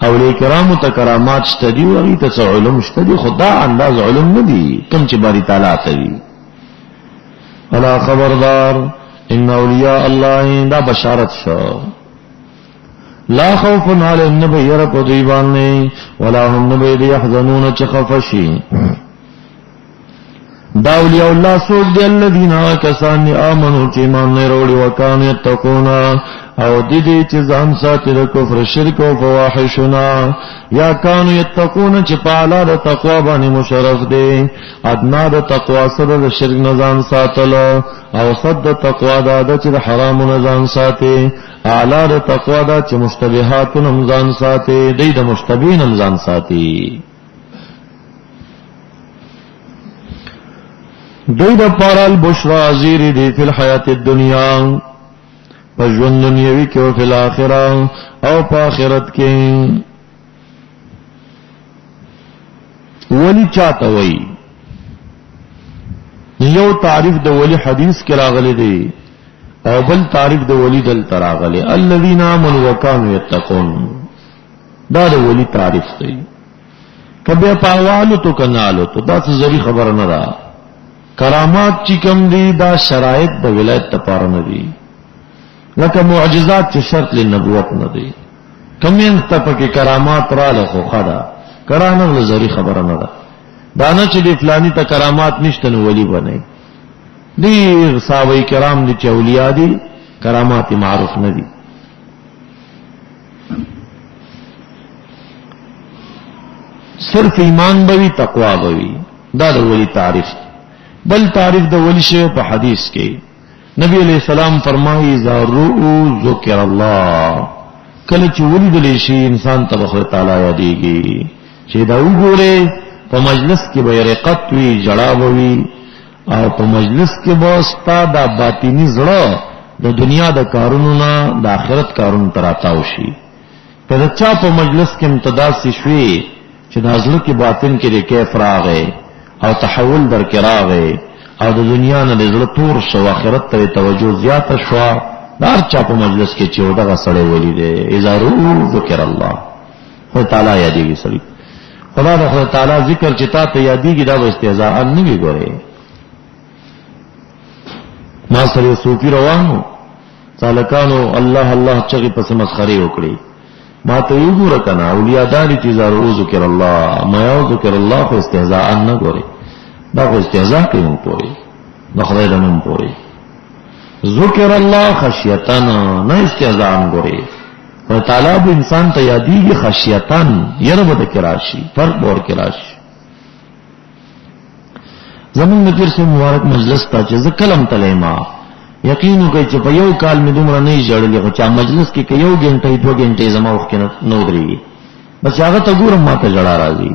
اولیاء کرام ته کرامات شته دي او هغه ته علوم شته دي خدا انداز علوم نه دي کوم چې باری تعالی ته وي الا خبردار ان اولیاء الله دا بشارت شو لا خوف علیہم نبیر پدیباننے ولا هم نبیر یحزنون چخفشی. دا اولیاء اللہ سوک دی الذین کسانی آمنو چی ایمان نے روڑی وکانو یتقونا او دیدی چی زان ساتی دا کفر شرک و فواحشنا یا کانو یتقونا چی پالا دا تقوی بانی مشرف دی ادنا دا تقوی صد دا شرک نزان ساتل او صد دا تقوی دا چی دا حرام نزان ساتی اعلا دا تقوی دا چی مشتبهات نمزان ساتی دی دا مشتبه نمزان ساتی. دوی دا پارا البشرا زیری دی فی الحیات الدنیا پا جون دنیاوی کے و فی الاخرہ او پا آخرت کے. ولی چاہتا وئی یو تعریف دا ولی حدیث کے راغلے دی او بل تعریف دا ولی دل تراغلے الذین آمنوا وکانوا یتقون دا دا ولی تعریف دی. کبھی پاوالو تو کنالو تو دا سزری خبر نہ دا. کرامات چی کم دی دا شرائط دا ولایت تپار ندی لکا معجزات چی شرط لنبوت ندی کمین تپکی کرامات را لخو خدا کرانا لزری خبر ندا دانا چی دی فلانی تا کرامات نشتن ولی بنے دی صحابہ کرام دی چی اولیاء دی کرامات معروف ندی. صرف ایمان بوی تقوی بوی دا دا ولی تعریف دی. بل تعریف دا ولی شے پا حدیث کے نبی علیہ السلام فرمائی اذا رؤو ذکر اللہ کلچ ولی دلیشی انسان تبخر تعالی یادیگی چی دا گورے پا مجلس کی بیرقت وی جڑابوی او پا مجلس کی باستا دا باطینی زڑا دا دنیا دا کارونونا دا آخرت کارون تراتاوشی پا چا پا مجلس کی امتداد سی شوی چی دا ازلو کی باطن کی دے کیف راغے او تحول در کراغے او د دنیا نه زړه تور شو آخرت ته توجه زیات شو دار چا په مجلس کې چې ودغه سړی ولی دی اذا رو ذکر الله خو تعالی یادېږي سړی خدا د خدای تعالی ذکر چې تا ته یادېږي دا به استهزاء نه وي. ګوره ما سره صوفي روانو سالکانو الله الله چغې پس مسخري وکړي ما ته یو ګوره کنه اولیاء داري چې اذا رو ذکر الله ما یو ذکر الله خو استهزاء نه ګوري دا خو استهزاء کوي مون پوری دا خدای د مون پوری ذکر الله خشیتن نه استهزاء ګوري او تعالی به انسان ته یادېږي خشیتن یره به کراشي فرق اور کراشي. زمون د پیر سے مبارک مجلس تا چې کلم تلیما یقینو کوي چې په یو کال می دومره نه جوړلې خو چا مجلس کې یو غنټه 2 غنټه زما وخت نه نو درېږي بس هغه ته ګورم ما ته جړا راځي.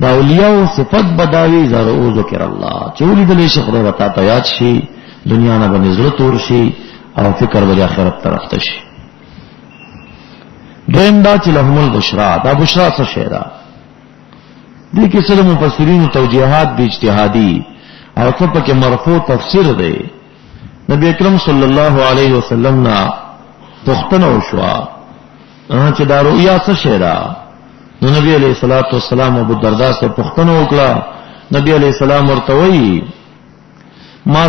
دا اولیاء صفت بداوی زرو ذکر الله چولی دلی شیخ خدای وتا ته یاد شي دنیا نه باندې زړه تور شي او فکر به آخرت طرف ته شي. دویم دا چې لهم البشرا دا بشرا څه شی دا دې کې سره مفسرین توجیهات دي اجتهادي او څه پکې مرفوع تفسیر دی. نبی اکرم صلی الله علیه وسلم نا پختنه وشوا چې دا رؤیا څه شی دا نو نبی علیہ الصلوۃ والسلام ابو الدرداء سے پختنه وکړه. نبی علیہ السلام ورته وی ما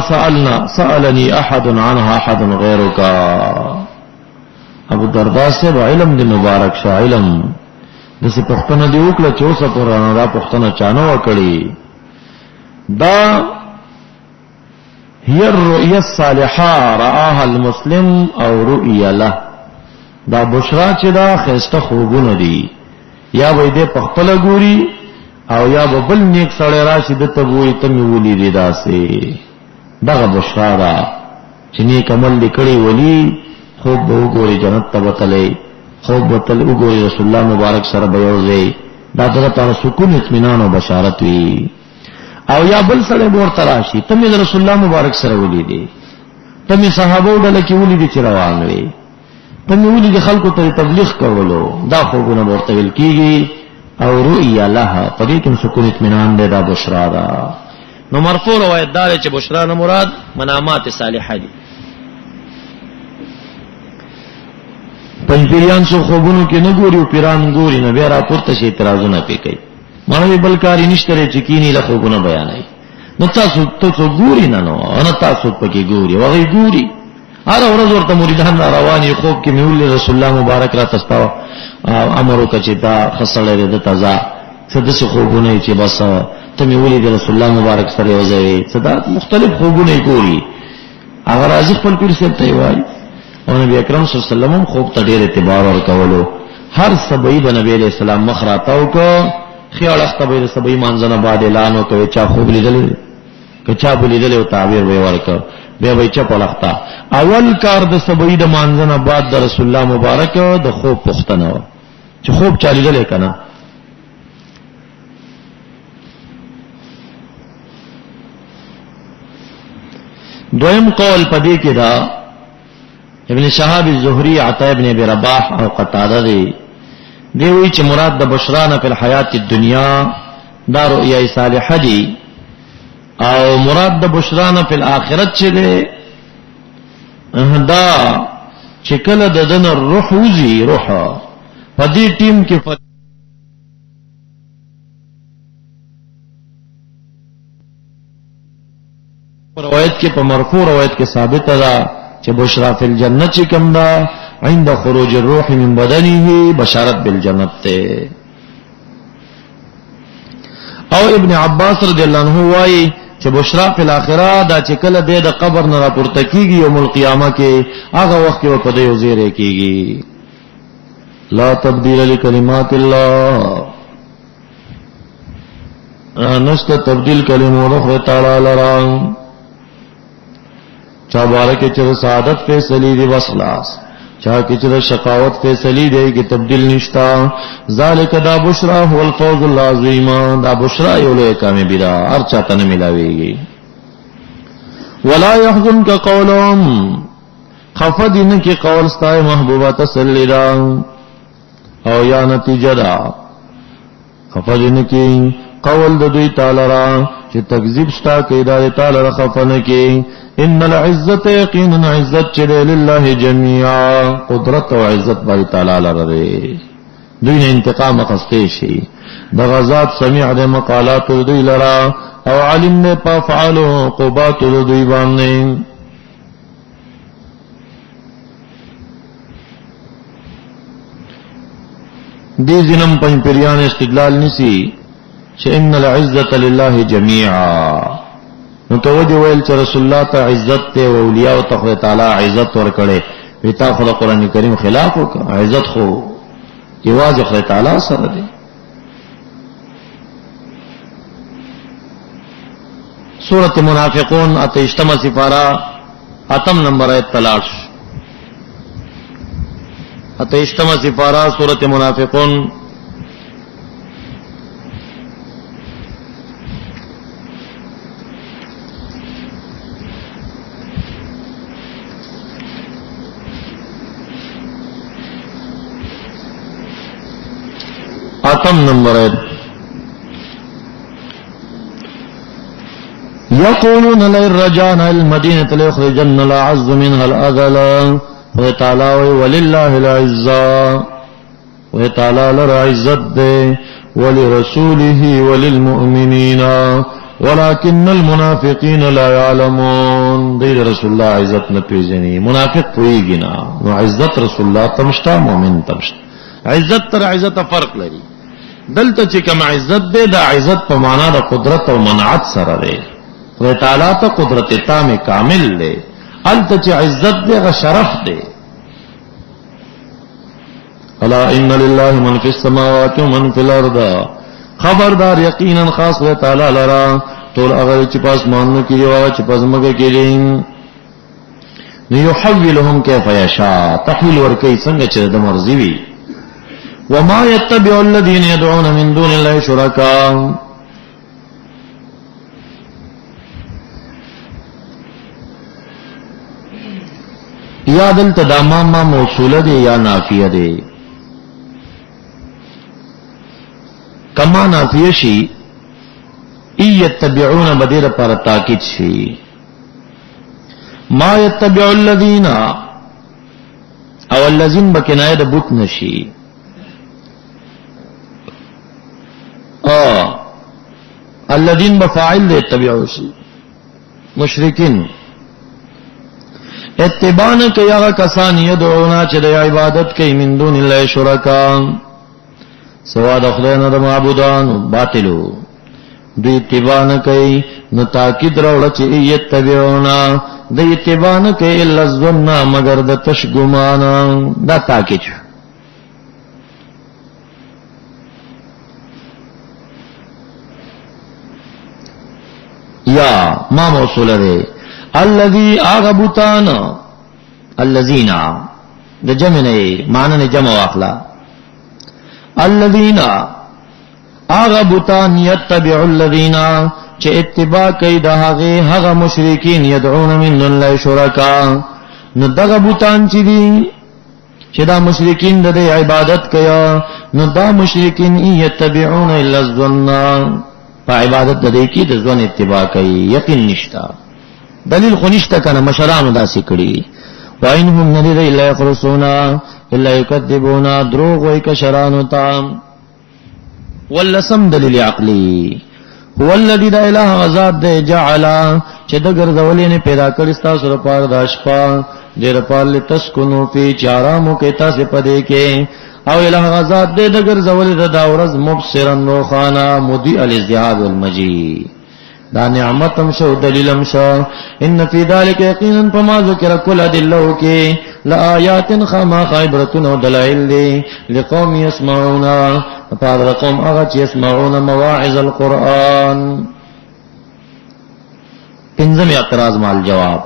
سألني احد عنها احد غيرك. ابو الدرداء سے علم دی مبارک شاه علم دسه پختنه دی وکړه چې اوسه قرآن را پختنه چانه وکړي. دا هي الرؤيا الصالحه رآها المسلم او رؤيا له دا بشرا چې دا خسته خوبونه دي یا وې دې پختله ګوري او یا بل نیک سړی راشي د ته وې ته ویلي دي داسې دغه بشرا دا چې نیک عمل لیکړي ولی خوب به وګوري جنت ته وتلې خوب وتل وګوري رسول الله مبارک سره به یوځي دا دغه پر سکون اطمینان او بشارت وي. او یا بل سړی ورته راشي ته مې رسول الله مبارک سره ولې دي ته مې صحابه ډله کې ولې دي چې روان وي ته مې ولې د خلکو ته تبلیغ کولو دا خوبونه ورته ویل کیږي او رؤیا لها په دې کې سکون اطمینان دی دا بشرا ده. نو مرفوع روایت دار چې بشرا نه مراد منامات صالحه دي. پنځپیران سو خوبونو کې نه ګوري او پیران ګوري نه بیا را پورته شي اعتراضونه پې کوي مانوي بلکاري نشته چې کینی له خوبونه بیانای نو تاسو ګوري نه نو ان تاسو پکې ګوري وغه ګوري هر ورځ ورته مریدان را رواني، خوب کې میول رسول الله مبارک را تستاو امر وکړي چې دا خسړې د تازه څه د خوبونه چې بس ته میولې د رسول الله مبارک سره یو ځای څه دا مختلف خوبونه کوي. هغه راځي خپل پیر صاحب ته وایي او نبی اکرم صلی الله علیه وسلم خو ته ډېر اعتبار ورکولو. هر سبعی به نبی علیہ السلام مخ راتاو کو خیال اختبې سبعی مانځنه بعد اعلان وکړي چا خوب لیدل کچا بلیدل او تعبیر به ورکړ بیا به چا پلختا. اول کار د سبعی د مانځنه بعد د رسول الله مبارک د خوب پختنه چې خوب چا لیدل کنه. دویم قول پدې کې دا ابن شهاب الزهري، عطا ابن ابي رباح او قتاده دی وی چې مراد د بشرانه په حیات الدنیا دا رؤیا صالحه دی او مراد د بشرانه په آخرت چې دی دا چې کله د دن روح وزي روح په دې ټیم کې روایت کې په مرفوع روایت کې ثابت ده چې بشرا فی الجنه چې کوم ده عند خروج الروح من بدنه بشارت بالجنت ته. او ابن عباس رضی الله عنه وايي چې بشرا فی الاخره دا چې کله د قبر نه راپورته کیږي یوم القیامه کې هغه وخت کې په دې وزیره کیږي. لا تبدیل لکلمات الله، نشته تبدیل کلمو الله تعالی لرا. چا بارکه چې سعادت فیصله دی بس خلاص، چا کې چې شقاوت فیصله دی کې تبدیل نشتا. ذالک دا بشرا هو الفوز العظیم، دا بشرا یو لوی کامیابی ده هر چاته نه ملاويږي. ولا يحزنك قولهم، خفدن کې قول ستای محبوبه تسلی دا او یا نتیجه دا خفدن کې قول د دوی تعالی را چې تکذیب ستا کې دا تعالی را خفنه کې. ان العزت یقینا عزت چې لله جميعا، قدرت او عزت باری تعالی لره. دوی نه انتقام اخستې شي. د غزات سمیع د مقالات دوی لرا او علم نه په فعال عقوبات دوی باندې. دې ځنم پنځ پیریان استدلال نسی چې ان العزت لله جميعا. نو توجه ویل چې رسول الله ته عزت ته او اولیاء او تقوا تعالی عزت ورکړي، وتا خو قرآن کریم خلاف وکړه. عزت خو یوازې خدای تعالی سره دی. سورۃ منافقون اتشتمه سفارہ اتم نمبر آیت تلاش. اتشتمه سفارہ سورۃ منافقون اتم نمبر ہے. یقولون لئن رجعنا المدینة ليخرجن الأعز منها الأذل، وتعالى ولله العزة، وتعالى لرا عزت دے ولرسوله وللمؤمنين ولكن المنافقين لا يعلمون. دې رسول الله عزت نه پیژني، منافق پويږي نه. نو عزت رسول الله تمشتا مؤمن تمشتا. عزت تر عزت فرق لري. دلته چې کوم عزت دی دا عزت په معنا د قدرت او منعت سره دی. خدای تعالی ته قدرت تام کامل دی. الته چې عزت دی غ شرف دی. الا ان لله من فی السماوات ومن فی الارض، خبردار یقینا خاص خدای تعالی لرا ټول هغه چې په اسمانونو کې دی او چې په ځمکه کې دی. یحولهم کیف یشاء، تحویل ورکوي څنګه چې د مرضی وي. وما يتبع الذين يدعون من دون الله شركاء، یا دلته دا ما موصوله دی یا نافیه دی. کما نافیه شي يتبعون بدیر پر تاکید شي. ما يتبع الذين او الذين بکنایه د بوت نشي. الذين بفاعل يتبعوا شي مشرکین. اتباع نه کوي هغه کسان یدعونا چې د عبادت کوي من دون الله شرکا سوا د خدای نه د معبودان باطلو دوی اتباع نه کوي نو تاکید راوړه چې یتبعونا د اتباع نه کوي الا الظن مگر د تش ګمان دا تاکید یا ما موصول ده الذي اغبطان الذين د جمع نه معنی نه جمع واخلا الذين اغبطان يتبع الذين چې اتباع کوي د هغه مشرکین يدعون من دون الله شرکا نو دغه بوتان چې دي چې دا مشرکین د عبادت کوي نو دا مشرکین يتبعون الا الظن په عبادت د دې کې د ځوان اتباع کوي یقین نشتا دلیل خو نشتا کنه مشرانو داسې کړی وانهم نذر الا يخرسون الا يكذبون دروغ وای کشرانو تا ولسم دلیل عقلی هو الذي لا اله غزاد دے جعلا چې د ګرځولې نه پیدا کړی تاسو لپاره د اشپا ډېر پال تسكنو په چارامو کې تاسو پدې کې او الہ غزاد دے د ګرځولې د داورز مبصرن نو خانا مودي الازدهاد والمجيد دا نعمتم شو دلیلم شو ان فی ذلک یقینا فما ذکر کل ادلو کی لآیات خما خیبرتن و دلائل دی لقوم یسمعون فادر قوم اغت یسمعون مواعظ القرآن پنزم اعتراض مال جواب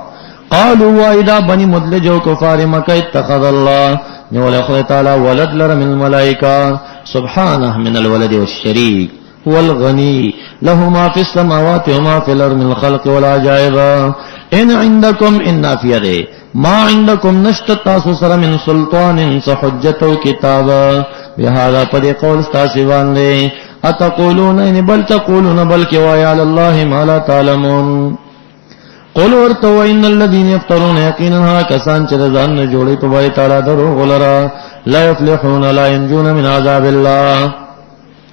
قالوا وائدا بنی مدلجو کفار مکہ اتخذ اللہ نول اخوة تعالی ولد لر من الملائکہ سبحانه من الولد والشریک هو الغني له ما في السماوات وما في الأرض من الخلق والعجائب إن عندكم إن في يده ما عندكم نشتتا سر من سلطان سحجة كتابا بهذا قد قول استاسبان لي أتقولون إن بل تقولون بل كواي على الله ما لا تعلمون قل ورتو إن الذين يفترون يقينها كسان چرزان جوڑی پبائی تعالی درو غلرا لا يفلحون لا ينجون من عذاب الله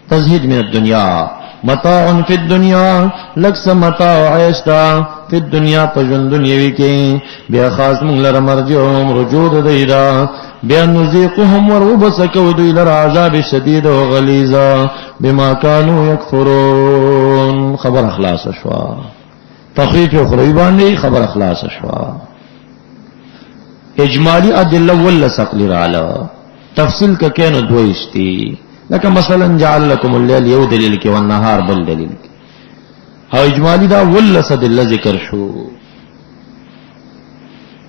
تزهید من الدنیا متاع فی الدنیا لکس متاع عیشتا فی الدنیا پجن دنیاوی کی بیا خاص منگ لر مرجعهم رجود دیدا بیا نزیقهم ورغبسکو دی لر عذاب شدید و غلیظا بما کانو یکفرون خبر اخلاص شوا تخفیف اخروی باندی خبر اخلاص شوا اجمالی ادلہ واللسقلی رالا تفصیل کا کینو دویشتی لکه مثلا جعل لكم الليل یو دلیل کې والنهار بل دلیل کې او اجمالی دا ولس دل ذکر شو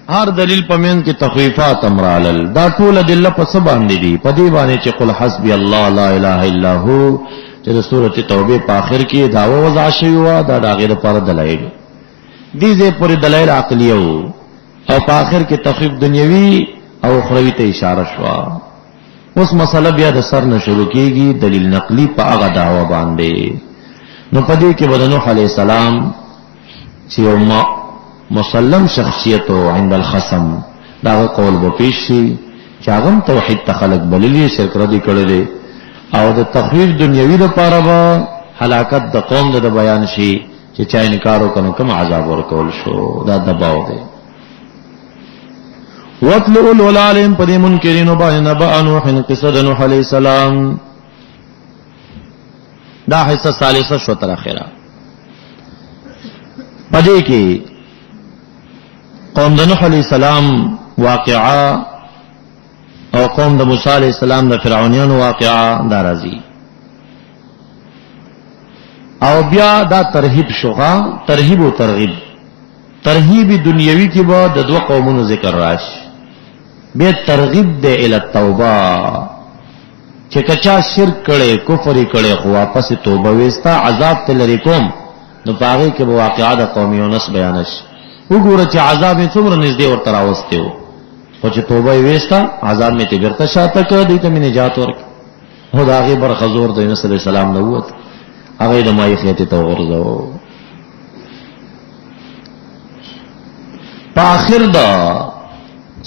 هر دلیل پمن کې تخویفات امرال دا ټول دل په سبا باندې دي په دې باندې چې قل حسبي الله لا اله الا هو چې د سورته توبه په اخر کې دا وضع شوی و دا دغه لپاره دلایل دي زه پوری دلایل عقلیه او په اخر کې تخویف دنیوي او اخروی ته اشاره شو اوس مسله بیا د سر نه شروع کیږي دلیل نقلی په هغه دعوا باندې نو پدې کې بدنو علی السلام چې یو مسلم شخصیت عند الخصم دا قول به پیش شي چې هغه توحید تخلق بللی شرک ردی کړی دی او د تخویف دنیوي لپاره به هلاکت د قوم د بیان شي چې چا انکار وکړو کوم عذاب ورکول شو دا دباو دی وَاتْلُوا الْوَلَالِمْ پَدِي مُنْكِرِينُ بَعْنَ نَبَأَ نُوحٍ قِصَّةَ نُوحَ عَلَيْهِ السَّلَامِ دا حصہ ثالثہ شو تر اخرہ پدی کی قوم د نوح علیہ السلام واقعہ او قوم د موسی علیہ السلام د فرعونیانو واقعہ دا راځي او بیا دا ترہیب شوغا ترہیب و ترغیب ترہیب دنیاوی کی بعد د دو قومونو ذکر راشي بے ترغیب دے الی التوبہ چې کچا شرک کړي کفر کړي خو واپس توبه وستا عذاب تلری کوم نو پاره کې واقعات قوم یونس بیان شي وګوره چې عذاب یې څومره نږدې ورته راوستي وو او چې توبه وستا عذاب می ته بیرته شاته کړ دې ته می نجات ورک هو دا غي بر خزور د یونس علی السلام نبوت هغه د مای خیته ته ورځو په اخر دا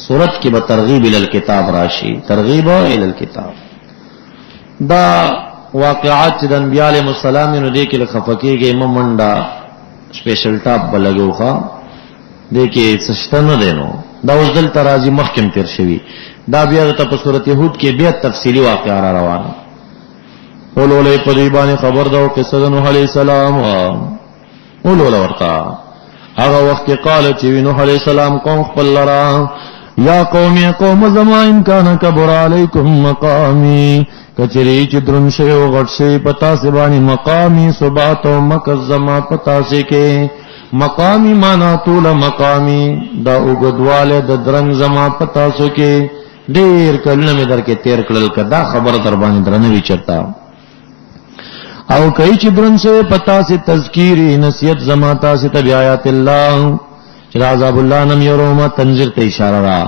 سورت کی بترغیب الی الکتاب راشی ترغیب الی الکتاب دا واقعات چې د انبیاء علیهم السلام نو دې کې لخفقېږي ممنډا سپیشل ټاپ بلګو ښا دیکھیں سشته نه دی نو دا اوس دلته راځي مخکم تیر شوي دا بیا ته په سورۃ هود کې بیا تفصیلی واقعه را روانه اولولې په دې باندې خبر دا قصه د نوح علیہ السلام اولول ورتا هغه وخت قال چې نوح علیہ السلام قوم خپل لرا یا قوم زما ان کان کبر علیکم مقامی کچری چې درن شی او غټ شی پتا سی باندې مقامی ثبات او مکزما پتا سی کې مقامی معنا طول مقامی دا وګدواله د درنګ زما پتا سو کې ډیر کله مې درکې تیر کړل کدا خبر در باندې درنوي چرتا او کئی چې درن سے پتا سے تذکیری نصیحت زما تا سے تبع آیات الله چې عذاب الله نم یروما تنذیر ته اشاره را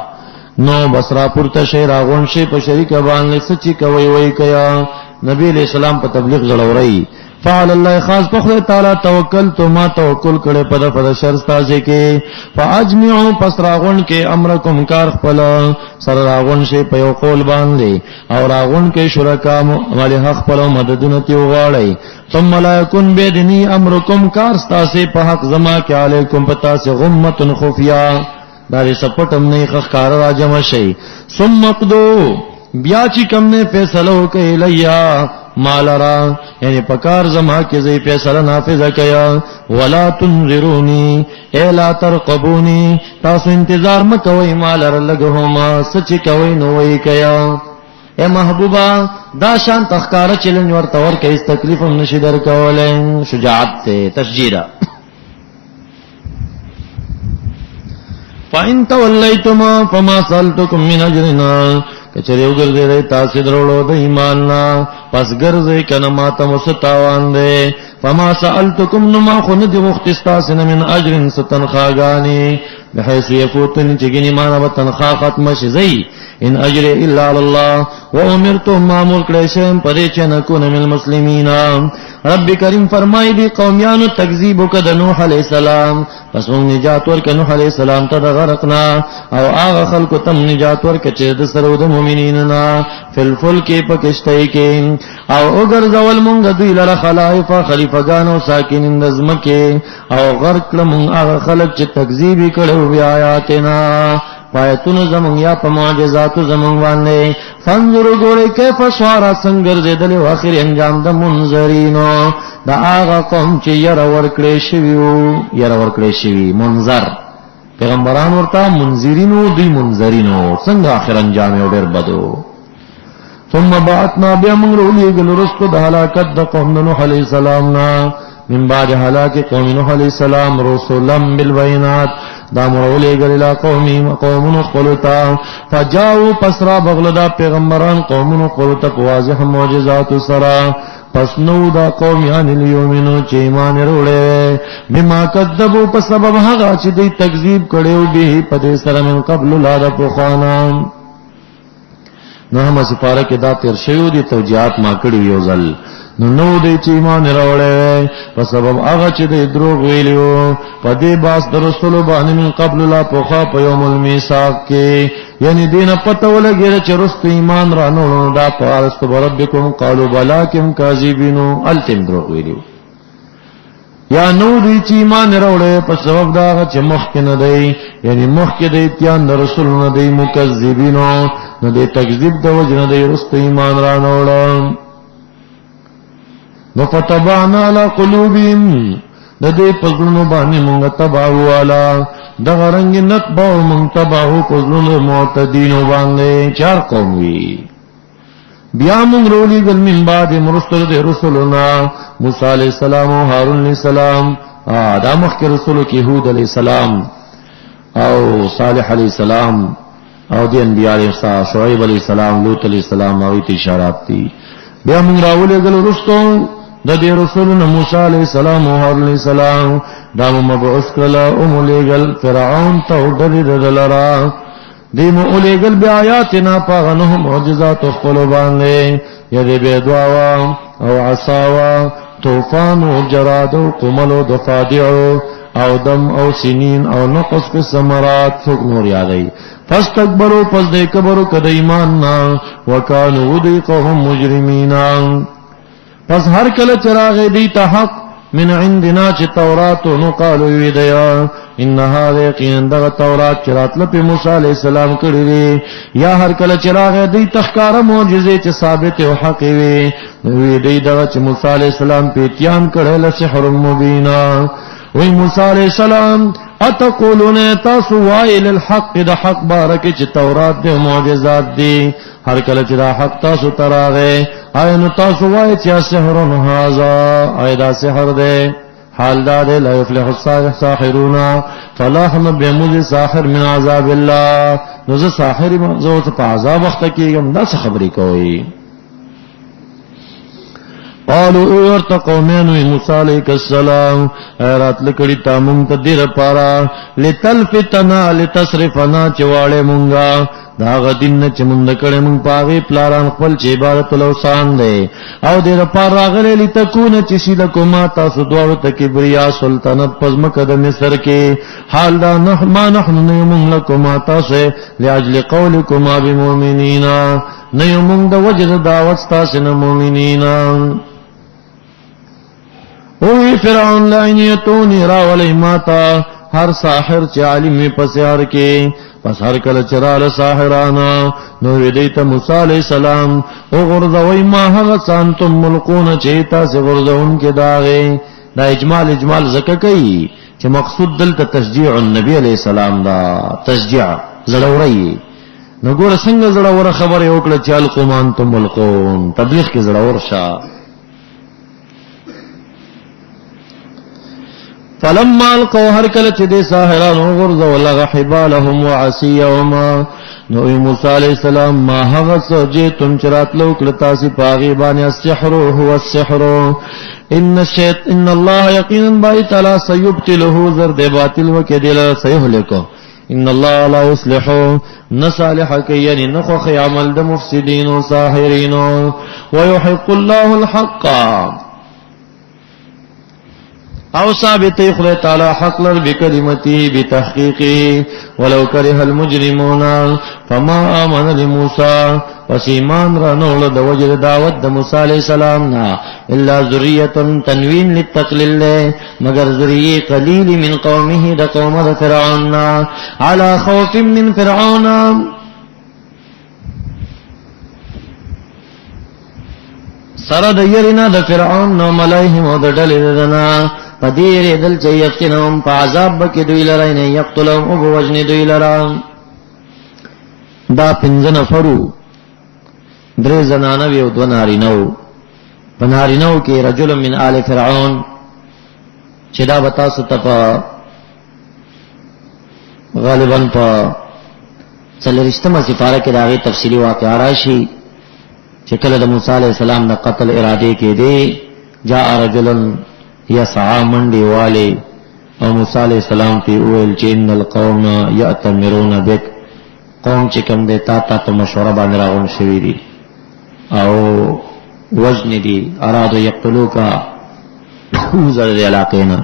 نو بصرا پورته شی راغون شی په شریک باندې سچي کوي وای کیا نبی علیہ السلام په تبلیغ جوړوري فعل الله خاص په خدای تعالی توکل تو ما توکل کړي په د شر تاسو کې فاجمعوا پس راغون کې امرکم کار خپل سره راغون شي په یو قول باندې او راغون کې شرکا مالي حق خپل مددونه تی وغاړي ثم لا يكن بدني امرکم کار تاسو په حق زما کې علیکم پتا سه غمه خفیا دا سپټم نه ښکار راجم شي ثم قدو بیا چې کم نے فیصلہ وکړي لیا مالرا یعنی پکار زما کې زې فیصله نافذ کیا ولا تنذرونی الا ترقبونی تاسو انتظار مکوئ مالر لګهما سچ کوي نو وای کیا اے محبوبا دا شان تخکار چلن ورته ور کې اس تکلیف هم نشي در کولای شجاعت ته تشجیرا فإن تولیتما فما سألتكم من اجرنا کچریو ګرځې دی تاسو درولو د ایمان نه پس ګرځې کنه ماته مستاوان دی فما سألتكم نما خن دی مختصاصن من اجر ستنخاغانی بحيث يفوتني چګنی معنا به تنخوا ختم شي زئی ان اجر الا على الله وامرت مامور کړه شم پرې چې نه کو من المسلمین رب کریم فرمای دی قومیانو تکذیب وکړه نوح علیہ السلام پس موږ نجات ورکړه نوح علیہ السلام ته غرقنا او هغه خلکو تم نجات ورکړه چې د سره د مؤمنین نه فل کې پکشتای کې او وګرځول موږ دوی لره خلائف خلیفګانو ساکینین د زمکه او غرق موږ هغه خلک چې تکذیب کړو بیا آیاتنا پایتون زمون یا په معجزات زمون باندې فانظر ګورې کیف سوارا څنګه زیدل او اخر انجام د منذرینو دا هغه قوم چې ير ورکړې شوی منذر پیغمبران ورته منذرینو دی منذرینو څنګه اخر انجام یې ډېر بدو ثم بعثنا بهم رسلا رسل د هلاکت د قوم نوح علیہ السلام نا من بعد هلاك قوم نوح علیہ السلام رسلا بالبينات دا مرولے گلیلا قومون خلطا فجاؤ پسرا بغلدا پیغمبران قومون خلطا واضح معجزات سرا پس نو دا قومیان لیومنو چه ایمان روڑے بما کذبو پس سبب حقا چه دی تکذیب کڑیو بھی پدی سر من قبل لادا پخوانا نحمه سپاره کې دا تیر شیو دي توجیهات ما کړی یو ځل نو دې چې ایمان راوړې په سبب هغه چې دې دروغ ویلو په دې باس درسلو باندې من قبل لا پوخا په یوم المیثاق کې یعنی دین پته ولګی چې رست ایمان رانو دا پارست ربکم قالوا بلاکم کاذبینو التم دروغ ویلو یا نو دې چې ایمان راوړې په سبب دا چې مخک نه دی یعنی مخک دې اتیان رسول نه دی مکذبینو نو دې تکذیب د وجنه دې رست ایمان رانو نو فتبعنا على قلوبهم د دې پزړونو باندې مونږ تباو والا د غرنګ نتباو مونږ تباو پزړونو معتدینو باندې چار قوم وی بیا مونږ رولي ګل من بعد مرسل د رسولنا موسی علیہ السلام او هارون علیہ السلام دا مخکې رسولو کې هود علیہ السلام او صالح علیہ السلام او د انبیاء علیہ السلام شعیب علیہ السلام لوط علیہ السلام او اشارات دي بیا مونږ راولې ګل رسول د دې رسولنا موسی علیہ السلام او هارون علیہ السلام دا مبعوث کړه او مولېګل فرعون ته ودلرا دی مولېګل بیا آیاتنا پاغنه معجزات خپل باندې یدې به دعا او عصا طوفان او جراد او قمل او ضفادع او دم او سنین او نقص په ثمرات څوک نور یادای فاستكبروا پس دې کبرو کده ایمان نا وکانو دی قوم مجرمین پس هر کله چراغ دی ته حق من عندنا چې تورات نو قالو وی دیا ان هذا یقینا دغه تورات چې راتله په موسی علیہ السلام کړی دی یا هر کله چې راغی دی تخکار معجزې چې ثابت او حق وي وی دی دغه چې موسی علیہ السلام په اتیان کړل سحر مبین وی موسی علیہ السلام اتقولون تاسو وای للحق د حق بارک چې تورات د معجزات دي هر کله چې دا حق تاسو تراغه آیا نو تاسو وای چې سحر هذا ایدا سحر ده حال دا ده لا يفلح الساحرون فلاح بموز ساحر من عذاب الله نو زه ساحر زه په عذاب وخت کېږم دا څه خبرې کوي قالوا ارت قومين موسى عليه السلام رات لکړی تا مونږ ته ډیر پارا لتلفتنا لتصرفنا چواړې مونږه دا غدین چې مونږ کړه مونږ پاغي پلاران خپل چې عبادت لوسان دی او ډیر پار راغلي لتكون چې شیلکما تاسو دوړو ته کبریا سلطنت پزمکه د مصر کې حال دا ما نحن نيمون لكما تاسو لاجل قولكما بمؤمنين نيمون د وجد دعوت تاسو نه مؤمنین اوی فرعون لعنیتونی راولی ماتا ہر ساحر چی عالم پسیار کے پس ہر کل چرال ساحرانا نوی دیتا موسیٰ علیہ السلام او غرزوی ما حغسان تم ملقون چیتا سے غرزون کے داغے دا اجمال زکا کئی چی مقصود دلتا تشجیع النبی علیہ السلام دا تشجیع زڑوری نگور سنگ زڑور خبر اوکل چی القومان تم ملقون تبلیغ کی زڑور شا فلما القوا هر کله چې د ساحرانو غرزو لغ حبالهم وعصيهم نو موسی علیہ السلام ما هغه سجتم چرات لو کله تاسو پاغي باندې السحر هو السحر ان الله یقینا بایت لا سيبتله زرد باطل وکدل سيهلكه ان الله لا يصلح نصالح كيان نخخ عمل د مفسدين وساحرين ويحق الله الحق او ثابت خدای تعالی حق لر بکلمتی بتحقیقی ولو کرہ المجرمون فما آمن لموسی پس ایمان را نوڑ د وجد دعوت د موسی علیہ السلام نا الا ذریۃ تنوین للتقلیل مگر ذریہ قلیل من قومه د قوم د فرعون علی خوف من فرعون سره د یرینا د فرعون نو ملائهم او د ډلې دنا پدیر دل چه یقینهم پا عذاب بکی دوی لرائن یقتلهم او بوجن دوی لرائن دا پنز نفرو در زنانوی و دو نارینو پا نارینو کی رجل من آل فرعون چه دا بتاسو تا پا غالباً پا سلرشتم سپارہ کی داغی تفصیلی واقع راشی چه کل دا موسیٰ علیہ السلام دا قتل ارادے کے دے جاء رجلن یسعا منڈی والے او موسیٰ علیہ السلام تی اویل چی ان القوم یأتمرون بک قوم چکم دے تا تو مشورہ باندې راغون شوی دی او وزن دی ارادو یقتلو کا اوزر دی علاقینا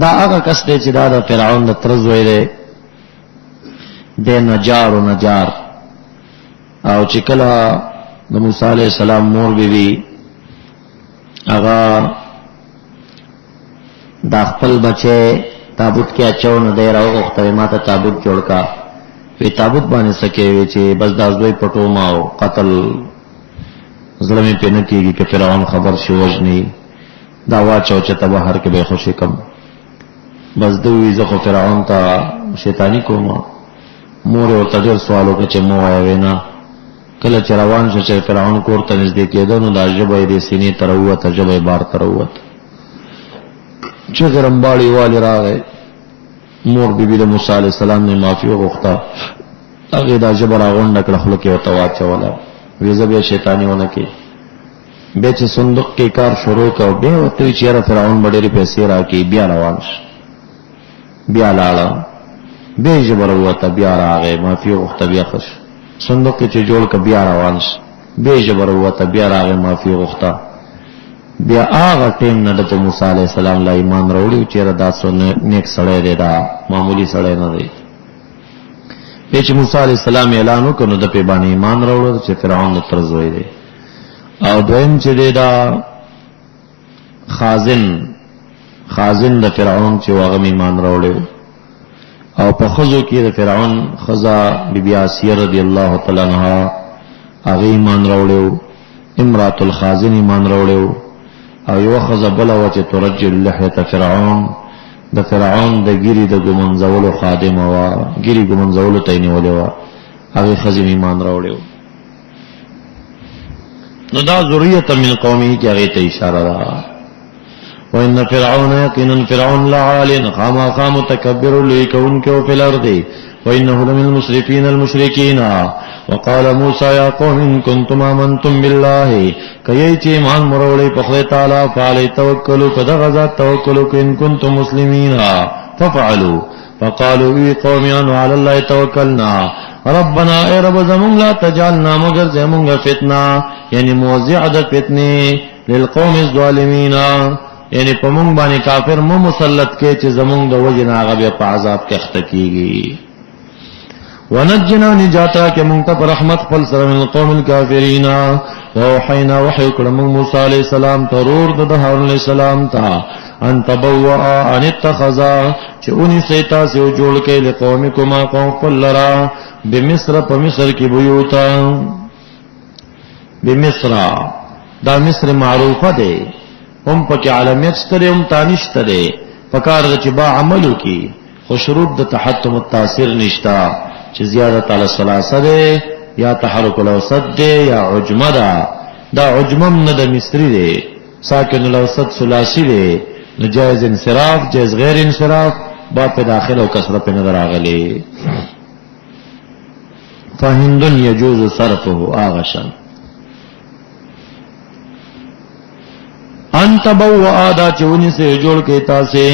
دا آقا کس دے چی دا فرعون دا ترزوی دے نجار و نجار او چکلا دا موسیٰ علیہ السلام مور بی بی آغا دا خپل بچے تابوت کې اچو نه دی راو غوښتل ما ته تابوت جوړ کا وی تابوت باندې سکے وی چې بس دا زوی پټو ما او قتل ظلمي په نه کېږي چې فرعون خبر شي وجني دا واچو چې ته بهر کې به خوشي کم بس دوی زخه فرعون ته شیطانی کوم مور او تدیر سوالو کې چې مو وای نه کله چې روان شو چې فرعون کور ته نږدې کېدو نو دا جبې دې سینې تر وته جبې بار تر وته چې غرمباړي والی راغی مور بیبی د موسی علیہ السلام نه معافي وغوښته هغه دا جبر غونډه کړه خلک یو تواچوله ویزه به شیطانی ونه کې به چې صندوق کې کار شروع کړ به وته چیرې فرعون ډېری پیسې راکې بیا روان شو بیا لاړه به جبر وته بیا راغی معافي وغوښته بیا خوش صندوق کې چې جوړ ک بیا روان شو به جبر وته بیا راغی معافي وغوښته بیا هغه ټیم نه د موسی علیہ السلام لا ایمان راوړي چې را داسو نیک سړی دی دا معمولی سړی نه دی چې موسی علیہ السلام اعلان وکړ د په باندې ایمان راوړل چې فرعون د طرز وای دی او دویم چې دی دا خازن د فرعون چې هغه ایمان راوړو او په خزو کې د فرعون خزا بیبي آسیه رضی الله تعالی عنها هغه ایمان راوړو، امرات الخازن ایمان راوړو، او یو خزا بل و چې ترجل لحیه فرعون د فرعون د ګیری د ګمنځولو خادمه وا، ګیری ګمنځولو ته نیولې وا، هغه خزې ایمان راوړو. نو دا ذریه من قومه کې هغه ته اشاره ده. وان فرعون یقینا فرعون لعال خامخا متکبر لیکون کې او فی الارض وانه لمن المسرفین المشرکین. وقال موسی یا قوم ان کنتم آمنتم بالله کای چې ایمان مروړې په خدای تعالی فعلی توکلوا فدغ ذات توکلوا ان کنتم مسلمین ففعلوا فقالوا ای قوم علی الله توکلنا ربنا اے رب زمون لا تجعلنا مگر زمون فتنه یعنی موضع د فتنه للقوم الظالمین، یعنی په مونږ باندې کافر مو مسلط کې چې زمونږ د وجه نه هغه بیا په عذاب کې اخته کیږي. ونجنا نجاتا کې مونږ ته پر رحمت خپل سره من القوم الكافرین. ووحینا وحی کړه مونږ موسی علیہ السلام ته ورور د هارون علیہ السلام ته ان تبوأ ان اتخذا چې اونې سیتا سو جوړ کې لقومکما قوم فلرا بمصر په مصر کې بیوتا. بمصر دا مصر معروفه ده، هم پکې عالمیت ستره هم تانشت ده، پکار د چې با عملو کې خو شروط د تحتم التاثیر نشتا چې زیادت علی ثلاثه ده یا تحرک الاوسط ده یا عجمه ده. دا عجمم نه د مصری ده، ساکن الاوسط ثلاثی ده، نجائز انصراف جائز غیر انصراف با په داخل او کسره په نظر راغلي. فهند یجوز صرفه آغشن ان تبوء دا چونی سے جوڑ کے تاسے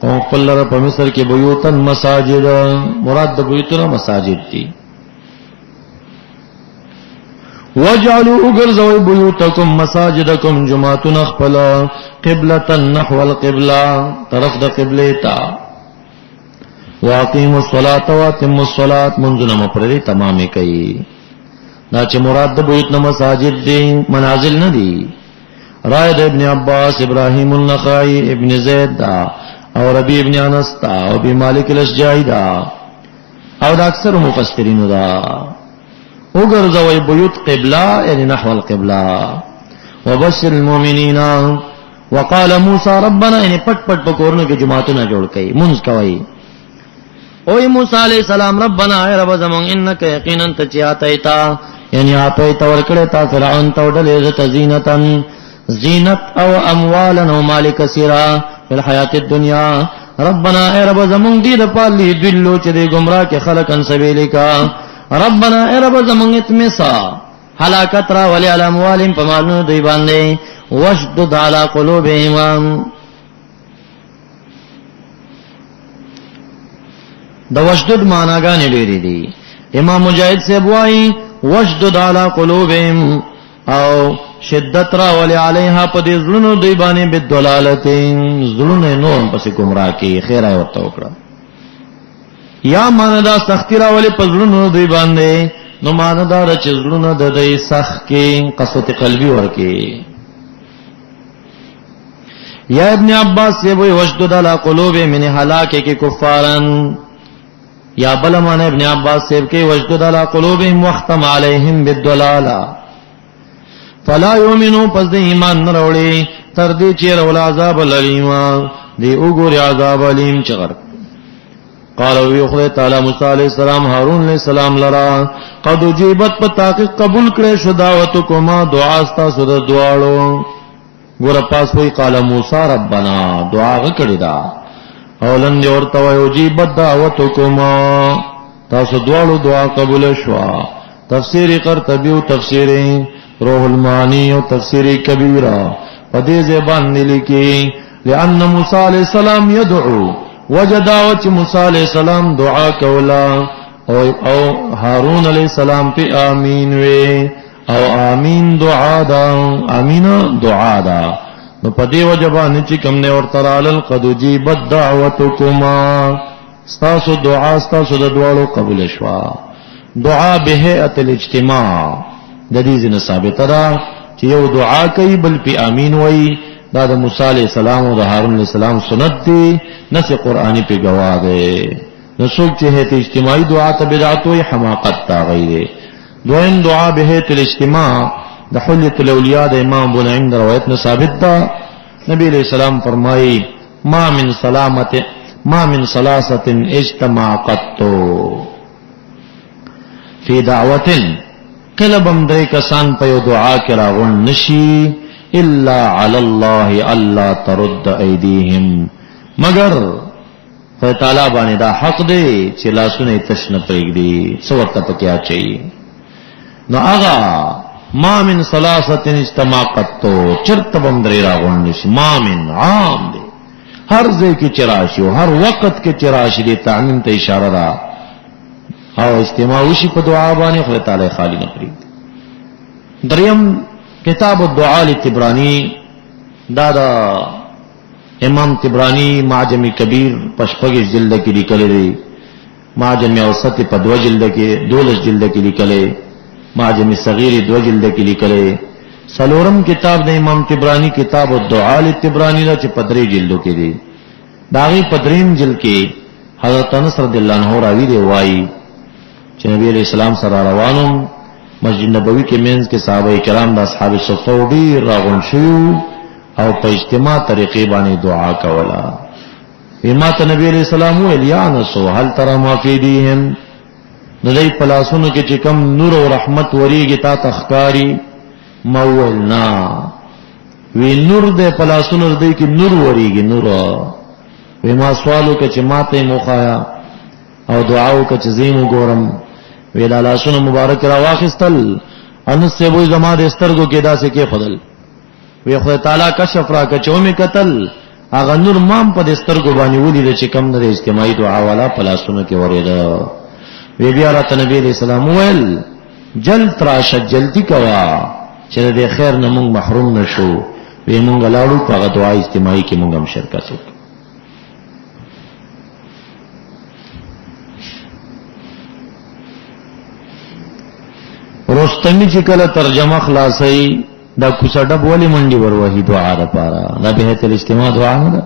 قوم خپل په مصر کې بیوتن مساجد، مراد د بیوتنا مساجد دي. وجعلوا اغرزوا بیوتکم مساجدکم جمعتن خپل قبلة نحو القبلة طرف د قبله تا. واقیموا الصلاة واتموا الصلاة منځونه مپرې تمامه کوي. دا چې مراد د بیوتنا مساجد دي، منازل نه دي. رائد ابن عباس ابراہیم النخعی ابن زید دا او ربی ابن انس دا او ابی مالک الاشجعی دا او دا اکثر مفسرین دا اگرزوی بیوت قبلہ یعنی نحو القبلہ. وبشر المؤمنین وقال موسی ربنا یعنی پٹ پٹ پکورنو کی جماعتنا جوڑ کئی منز کوئی. اوی موسی علیہ السلام ربنا اے رب زمان انکا یقینا تچیاتیتا یعنی آتویتا ورکڑتا فرعون توڈل عزت زینتن زینت او اموالا او مال کثیرا فی الحیات الدنیا. ربنا اے رب زمون دی د پالی دلو چې دی گمراه کې خلقن سبیلکا. ربنا اے رب زمون اتمسا هلاکت را ولی علی اموالهم پمالو دی باندې وشدد علی قلوبهم. د وشدد معناګانې ډېرې دي. امام مجاهد سے بوای وشدد علی قلوبهم او شدت را ولی علیها پا دی ظلنو دی بانی بدولالتین ظلن نورم پسی گمراہ کی خیر آئی ورطا اکڑا. یا ماندا سختی را ولی پا ظلنو دی باندے نو ماندا را چه ظلنو دا دی سخت کی قسوت قلبی ورکی. یا ابن عباس سے بوئی وشدد علی قلوب من حلاکے کی کفارن. یا بلمان ابن عباس سے بکی وشدد علی قلوبهم واختم علیہم بالدلالہ فلا یؤمنو پس د ایمان نه وروړي تر دې چې رول عذاب الیم دی وګوري عذاب الیم چغر. قالو یو خدای تعالی موسی علیہ السلام هارون علیہ السلام لرا قد جیبت په تحقیق قبول کړي شو دعوتکما دعا استا سود دعاړو. ګور پاس وی قال موسی ربنا دعا کړی دا اولن دی ورته وی جیبت دعوتکما تاسو دعاړو دعا قبول شو. تفسیر قرطبی او تفسیر روح المعانی و تفسیر کبیرہ پدی زبان لکی لأن موسی علیہ السلام یدعو وجداوچ موسی علیہ السلام دعا کولا او هارون علیہ السلام پی آمین وی او آمین دعا دا آمین دعا دا نو پدی وجبانی چی کم نے ورطرال قد جیبت دعوتکما ستاسو دعا ستاسو دعالو قبول شوا. دعا بهیئت الاجتماع د دې ځنه ثابت ده چې یو دعا کوي بل په امین وای دا د موسی علیہ السلام او د هارون علیہ السلام سنت دی، نص قرآنی په گواه دی. نو څوک چې هیت اجتماعي دعا ته بدعت وي حماقت تا غیره. دویم دعا به هیت الاجتماع د حلیۃ الاولیاء د امام ابو نعیم د روایت نه ثابت ده. نبی علیہ السلام فرمایي ما من ثلاثه اجتماع قط فی دعوت، کله بم درې کسان په یو دعا کې راغون نشي الا علی الله الا ترد ایدیهم، مگر خدای تعالی باندې دا حق دی چې لاسونه تش نه پرېږدي، څه ورته پکې اچي. نو هغه ما من ثلاثه اجتماع قط چرته بم درې راغون نشي، ما من عام دی، هر ځای کې چراشي او هر وخت کې چراشي دی، تعمیم ته اشاره ده. او اجتماع وشي په دعا باندې خدای تعالی خالی نه پرېږدي. دریم کتاب الدعاء لتبرانی، دا امام تبرانی معجم کبیر پشپگش جلد کی لکلے دی، معجم اوسط په 2 جلد کې 12 جلد کې لیکلے، معجم صغیر 2 جلد کې لیکلے. سلورم کتاب د امام تبرانی کتاب الدعاء لتبرانی دا چې په 3 جلدو کې دی. داغي په 3 جلد کې حضرت انس رضی الله عنه راوی دی وایي چې نبی علیہ السلام سره روانو مسجد نبوی کې مینز کې صحابه کرام د اصحاب صفه ډیر راغون شو او په اجتماع طریقې باندې دعا کوله. امامت نبی علیہ السلام ویل یا انس هل ترى ما فی دیهم، د دې پلاسونو کې چې کم نور او رحمت وریږي تا تخکاری، مویل نا وی نور دې پلاسونو دې کې نور وریږي نور. وی ما سوالو کې چې ماته موخایا او دعاو کې چې زیم ګورم، ویلا لاسونه مبارک را واخستل. انس سے وہی زما د سترګو کې داسې کې فضل وی خدای تعالی کشف را کچو می قتل هغه نور مام په سترګو باندې ولید چې کم د اجتماعي دعا والا پلاسونه کې وریدا. وی بیا راته نبی علیہ السلام ویل جلد راشه جلدی کوا چې د خیر نه مونږ محروم نشو. وی مونږ لاړو په دعا اجتماعي کې مونږ هم شرکت وکړو. رستمی چې کله ترجمه خلاصي دا کوڅه ډب ولی منډي وروهي دعا ده پاره، دا به ته الاجتماع دعا نه ده.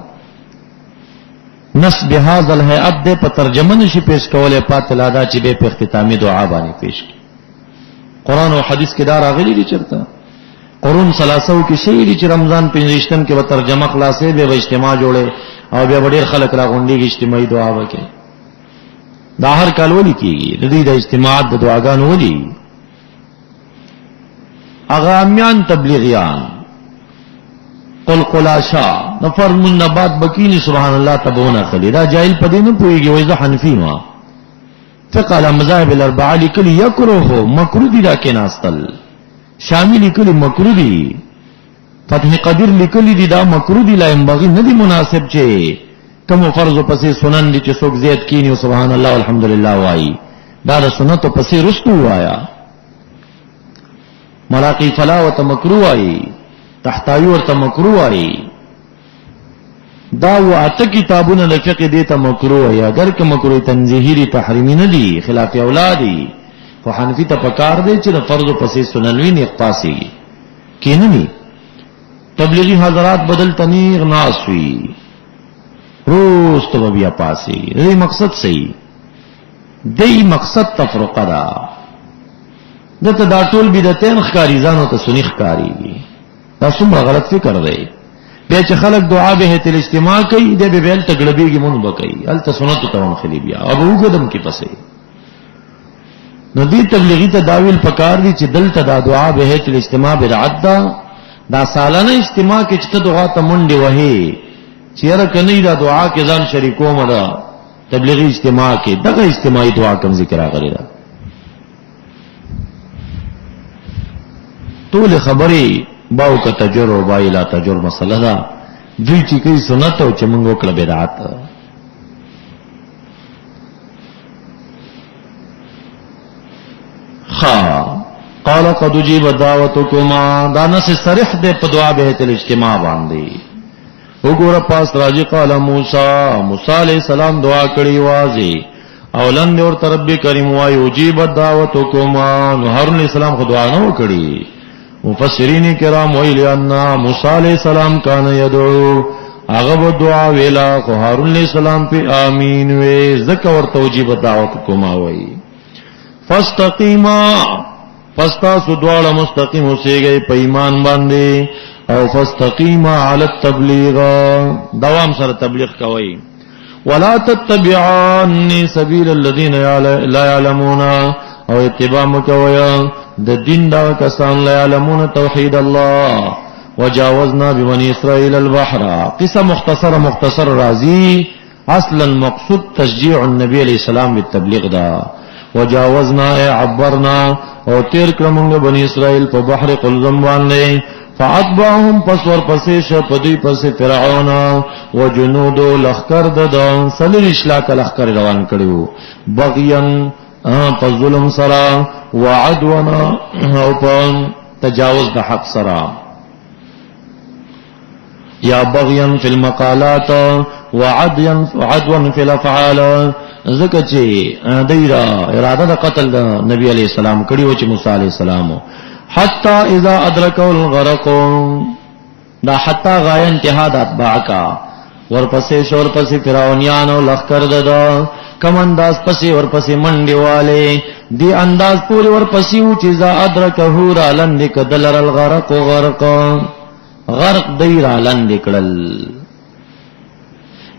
نس بهذا الهيئت ده په ترجمه نشي پیش کوله، پاتلا دا چې به په اختتامي دعا باندې پیش کی. قران او حدیث کې دا راغلي دي چرته قرون ثلاثو کې شی دي چې رمضان 15م کې به ترجمه خلاصي به اجتماع جوړه او بیا ډېر خلک راغونډي اجتماعي دعا وکړي. دا هر کال ولي کیږي د دې د اجتماعات د دعاګانو ولي. اغامیان تبلیغیان قل قلاشا نفر من نبات بکینی سبحان اللہ تبونا خلی دا جاہل پدی نہ پوئیگی ویزا حنفی ما فقال مذاہب الاربعہ لکلی یکرو ہو مکرو دی دا کے ناستل، شامی لکلی مکرو دی، فتح قدر لکلی دی دا مکرو دی لا ينبغي ندی مناسب چھے کم فرض پسی سنن دی چھ سوک زید کینی و سبحان اللہ والحمدللہ وائی دا دا سنت پسی رستو آیا. مراقی فلا و تمکرو آئی، تحتاوی ورته مکروه ای. دا و اته کتابونه د فقه دې ته مکروه ای، اگر که مکروه تنزیهی دی تحریمی نه دی خلاف اولادی، خو حنفی ته پکار دی چې د فرض پسې سننوی نه اقتصاسي کیننی. تبلیغی حضرات بدل تنیغ ناسوی روز تو بیا پاسی دې مقصد صحیح دی، مقصد تفرقه دا دته دا ټول بدعتین ښکاری ځانو ته سنی ښکاری. دا څومره غلط فکر دی. بیا چې خلک دعا به هت الاجتماع کوي د به بیل تګړبېږي مونږ بکئی ال سنت ته ونخلی بیا ابو قدم کې پسې. نو دې تبلیغی تداویل پکار دي چې دلته دا دعا به هت الاجتماع بدعت ده. دا سالانه اجتماع کې چې دعا ته منډي وهي چیرې کني دا دعا کې ځان شریکو مده تبلیغی اجتماع کې دغه اجتماعي دعا کوم ذکر راغلی ده. ټول خبرې باو کا تجر و بای لا تجر مسئلہ دا دوی چی کئی سنت او چی منگو کل بدعات. قال قد جیب دعوتکما دانا سے صریح دے پدعا بہت الاجتماع باندی. وګوره پاس راجی قال موسی علیہ السلام دعا کړي واځي اولن اور رب کریم وای اجیب دعوتکما. نو هارون علیہ السلام خو دعا نه وکړي مفسرین کرام ویلی ان موسی علیہ السلام کان یدعو اغه دعا ویلا خو هارون علیہ السلام په امین وی زکه ور توجیب دعوت کوما وی فاستقیما فاستاسو دواړه مستقیم اوسېږئ په ایمان باندې او فاستقیما علی التبلیغ دوام سره تبلیغ کوي ولا تتبعان سبیل الذین لا يعلمون او اتباع مکویا د دین دا کسان لا يعلمون توحید الله وجاوزنا ببني اسرائيل البحر قصه مختصر راضی اصلا المقصود تشجيع النبي عليه السلام بالتبلیغ دا وجاوزنا عبرنا او تیر کړمږه بني اسرائيل په بحر قلزم باندې فاتبعهم پسور پسې ش پدوی پسې فرعون او جنود لخر د سلیش لا لخر روان کړو بغيا په ظلم سرا وعدونا او په تجاوز د حق سرا یا بغيا فی المقالات وعدوا فی الافعال زکه چې دایره اراده د قتل د نبی علی السلام کړي و چې موسی علی السلام حتا اذا ادرکوا الغرق دا حتا غایه انتها د اتباع کا ورپسې شور پسې فرعونیان او لخر ددا کم انداز پسې ورپسې منډي والے دی انداز پوری ورپسې او چې اذا ادرکه را لند کدلر الغرق غرق دیر لند کړل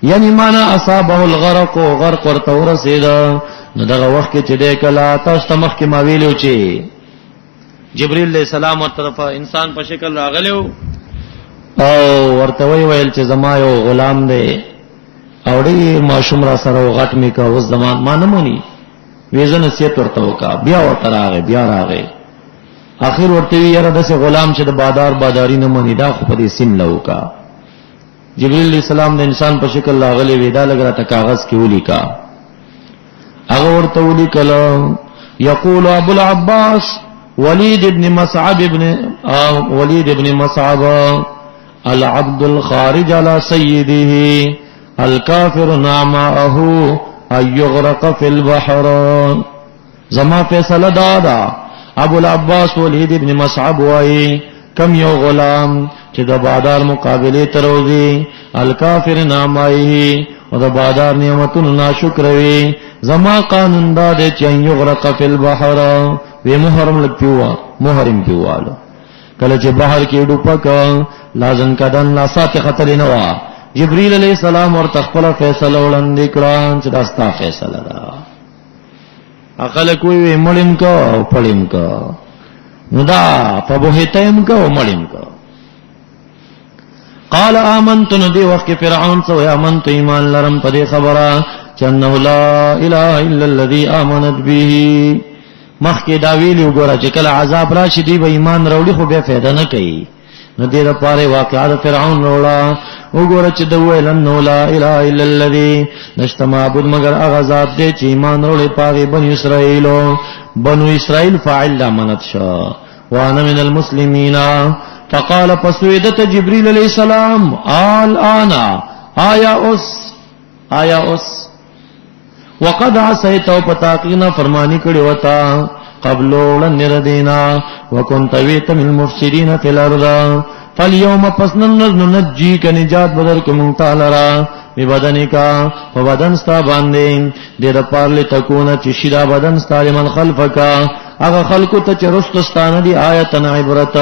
یعنی معنا اصابه الغرق غرق ورته ورسېدا نو دغه وخت کې چې د کلا تاسو مخ کې ما ویلو چې جبرئیل علیہ السلام ورته انسان په شکل راغلو او ورته ویل چې زما یو غلام دی او دې ماشوم را سره غټ می کا اوس زمان ما نمونی ویزن نصیحت ورته وکا بیا ورته راغی اخر ورته یاره دسه غلام چې د باداری نه مونی دا خو په دې سیم لوکا جبرئیل علیہ السلام د انسان په شکل راغلی ودا لګرا ته کاغذ کې ولیکا هغه ورته ولیکل یقول ابو العباس ولید ابن مصعب العبد الخارج على سيده الكافر نعمه ان يغرق في البحر زما فیصله دادا ابو العباس ولید ابن مصعب وای کم یو غلام چې د بادار مقابله تروزی الکافر نامایه او د بادار نعمتونو ناشکر وي زما قانون دا دی چې یغرق فی البحر وی محرم پیوالو کله چې بحر کې ډوبک لازم کدن لا سات خطر نه وا جبرئیل علیہ السلام ورته خپل فیصله وړاندې کړه چې دا ستا فیصله ده اقل کوئی مړیم کو پړیم کو نو دا په بوهتایم کو مړیم کو قال آمنت ندی وقت فرعون سو آمنت ایمان لرم په دې خبره چې انه لا اله الا الذي امنت به مخکې دا ویلی وګوره چې کله عذاب راشي دی به ایمان راوړي خو بیا فایده نه کوي نو دې لپاره واقعات فرعون وروړه وګوره چې د ویل انه لا اله الا الذي نشته معبود مگر هغه ذات دی چې ایمان وروړي پاغي بنو اسرائیل فاعل امانت شو وانا من المسلمین فقال فسویدت جبريل علیہ السلام الان آیا اس وقد عصيت وتاقینا فرمانی کړي وتا قبل ولنردینا وكنت ویت من المفسدين في الارض فاليوم پسنن ننجيك نجات بدل کوم تعالی را ببدنکا فبدن ستا باندې دې د پارله تکونه چې شیدا بدن ستا من خلفکا هغه خلقو ته چې رستستانه دی آیتن عبرت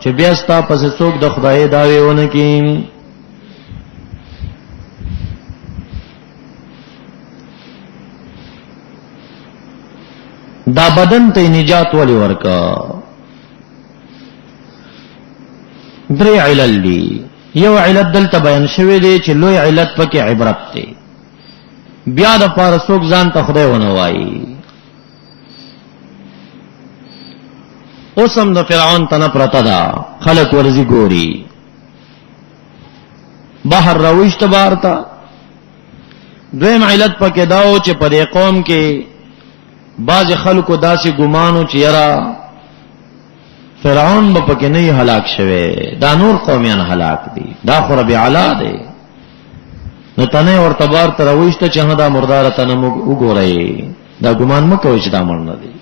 چې بیا ستا پس څوک د خدای داوی ونه کی دا بدن ته نجات ولی ورکا درې علل دی یو علت دلته بیان شوی دی چې لوی علت پکې عبرت دی بیا د پاره څوک ځان ته خدای ونه وایي اوسم د فرعون تنه پرتا دا خلق ورزي ګوري بحر رويشت بارتا دویم علت پکې داو چې په دې قوم کې بعض خلکو داسې ګمانو چې یرا فرعون به پکې نه هلاک شوه دا نور قومیان هلاک دي دا خو رب اعلی دی نو تنه ورته بار تر وښته چې دا مردار تنه وګورئ دا ګمان مکوئ چې دا مړ نه دی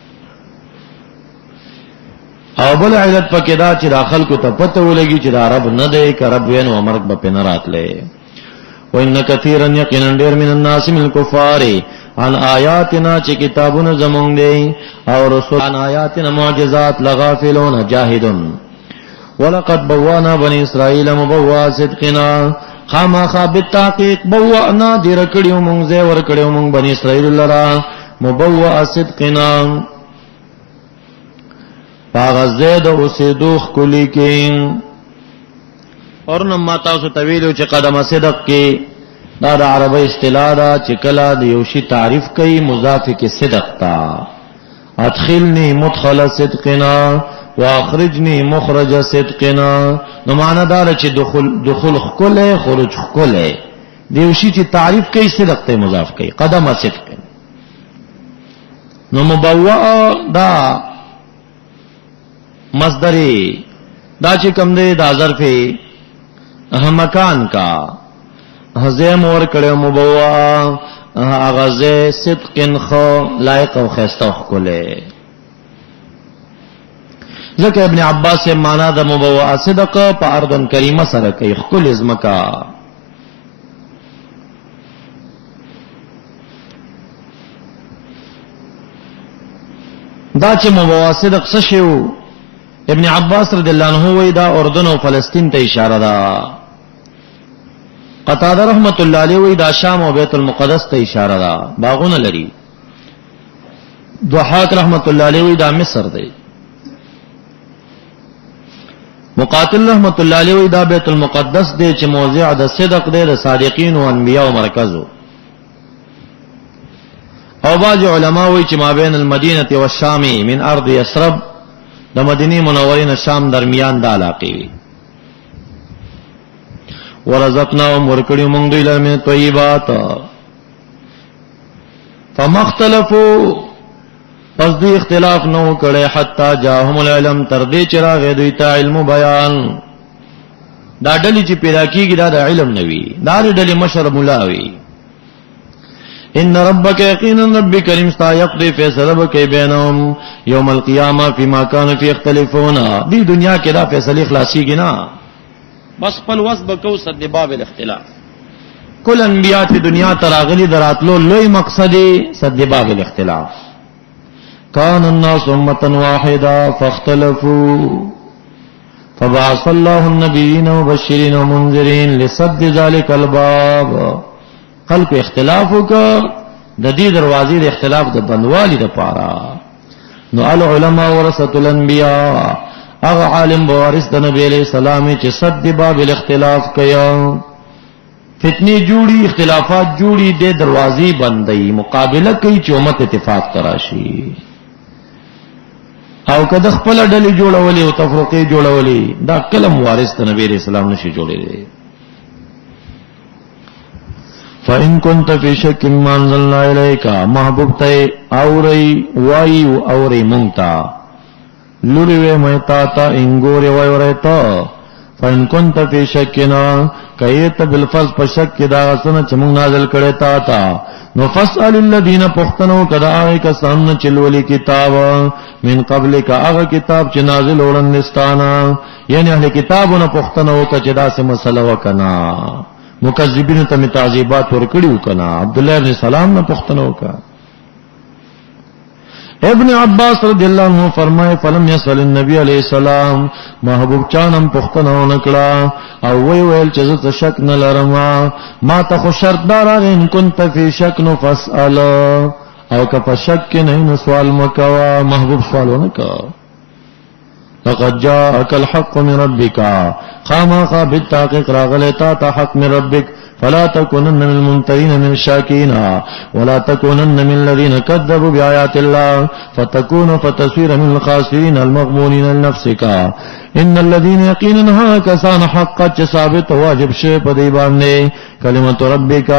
او بل علت پکې دا چې داخل کو ته پته ولګي چې دا رب نه دی که رب وین او مرګ به په نه راتلې. وان کثیرا یقینا ډیر من الناس من الكفار عن آیاتنا چې کتابونه زمونږ دی او رسول عن آیاتنا معجزات لغافلون جاهدون. ولقد بوانا بني اسرائيل مبوا صدقنا خامخا بالتحقیق بوانا دیر کړیو مونږ زه ور کړیو مونږ بني اسرائيل لرا مبوا صدقنا پاغزه د اوسېدو خلی کې. اور نو ما تاسو طویلو چې قدم صدق کې دا د عربی اصطلاح دا چې کله د یو شی تعریف کوي مضاف کې صدق تا. ادخلنی مدخل صدقنا واخرجنی مخرج صدقنا. نو معنا دا چې دخول خله خروج خله د یو شی چې تعریف کوي صدق ته مضاف کوي قدم صدق. نو مبوء دا مصدری دا چې کوم دی دا ظرف مکان کا حزم اور کړه مبوا اغازه صدق خو لایق او خسته کوله. ځکه ابن عباس سے معنا د مبوا صدق په ارض کریمه سره کوي خپل ازمکا. دا چې مبوا صدق څه شو ابن عباس رضی اللہ عنہ وی دا اردن و فلسطین ته اشاره دا. قتاده رحمت اللہ علیہ وی دا شام و بیت المقدس ته اشاره دا باغونه لري. ضحاک رحمت اللہ علیہ وی دا مصر دی. مقاتل رحمت اللہ علیہ وی دا بیت المقدس دی چې موضع د صدق دی د صادقین او انبیاء او مرکزو. او بعض علماء وی چې ما بین المدینه والشام من ارض یثرب د مدینه منوره نه شام درمیان د علاقې وی. ورزقناهم ورکړیو موږ دوی لپاره طیبات فمختلفوا پس دوی اختلاف نو کړي حتا جاءهم العلم تر دې چې راغی دوی ته علم بیان. دا ډلې چې پیدا کیږي دا د علم نوي دا ډلې مشر مولا وی. ان ربک یقینا رب کریم ستا یقضی فیصله وکي بینهم یوم القیامه فيما كانوا فيه يختلفون. دی دنیا کې دا فیصله خلاصيږي نه بس خپل وس بکو صد باب الاختلاف. کل انبیاء ته دنیا تراغلی دراتلو لوی مقصد صد باب الاختلاف. کان الناس امه واحده فاختلفوا فبعث الله النبيين مبشرين ومنذرين لسد ذلك الباب. خلق اختلاف وکړه د دې دروازې د اختلاف د بندوالي لپاره. نو العلماء ورثه الانبیاء هغه عالم وارث د نبی علیہ السلام چې صد باب الاختلاف کیا. فتنی جوړي اختلافات جوړي د دروازې بندي مقابله کوي چې امت اتفاق تراشي. او کله خپل ډلې جوړولې او تفرقه جوړولې دا کلم وارث د نبی علیہ السلام نشي جوړېږي. فَإِن كُنْتَ فِي شَكٍّ مِّمَّا أَنزَلْنَا إِلَيْكَ محبوب ته اوري وایو اوري مونتا لوري وې متا تا انګوري وای ورته. فَإِن كُنْتَ فِي شَكٍّ کایت بالفظ په شک کې دا غسنه چې مونږ نازل کړي تا نو فاسأل الذين پختنو کدا کسان چلولي کتاب من قبل کا هغه کتاب چې نازل وړاندستانه یعنی اهل کتابونه پختنو کچې دا سه مسله وکنا. مکذبین ته تعذیبات ورکړیو کنا. عبد الله ابن سلام نه پختنو کا. ابن عباس رضی اللہ عنہ فرمائے فلم یسأل النبی علیہ السلام محبوب چانم پختنو نکړه او وی ویل چې زه شک نه لرم ما ته خو شرط دار ان كنت فی شک نو فاسأل او که په شک کې نه سوال مکوا. محبوب سوال ونکا. لقد جاءك الحق من ربك خامخا بالتحقيق راغلتا تا حق من ربك فلا تكونن من الممترين من الشاكين ولا تكونن من الذين كذبوا بآيات الله فتكونوا فتصير من الخاسرين المغمونين لنفسك. ان الذين يقينها كسان حقا ثابت واجب شی په دی باندې کلمت ربک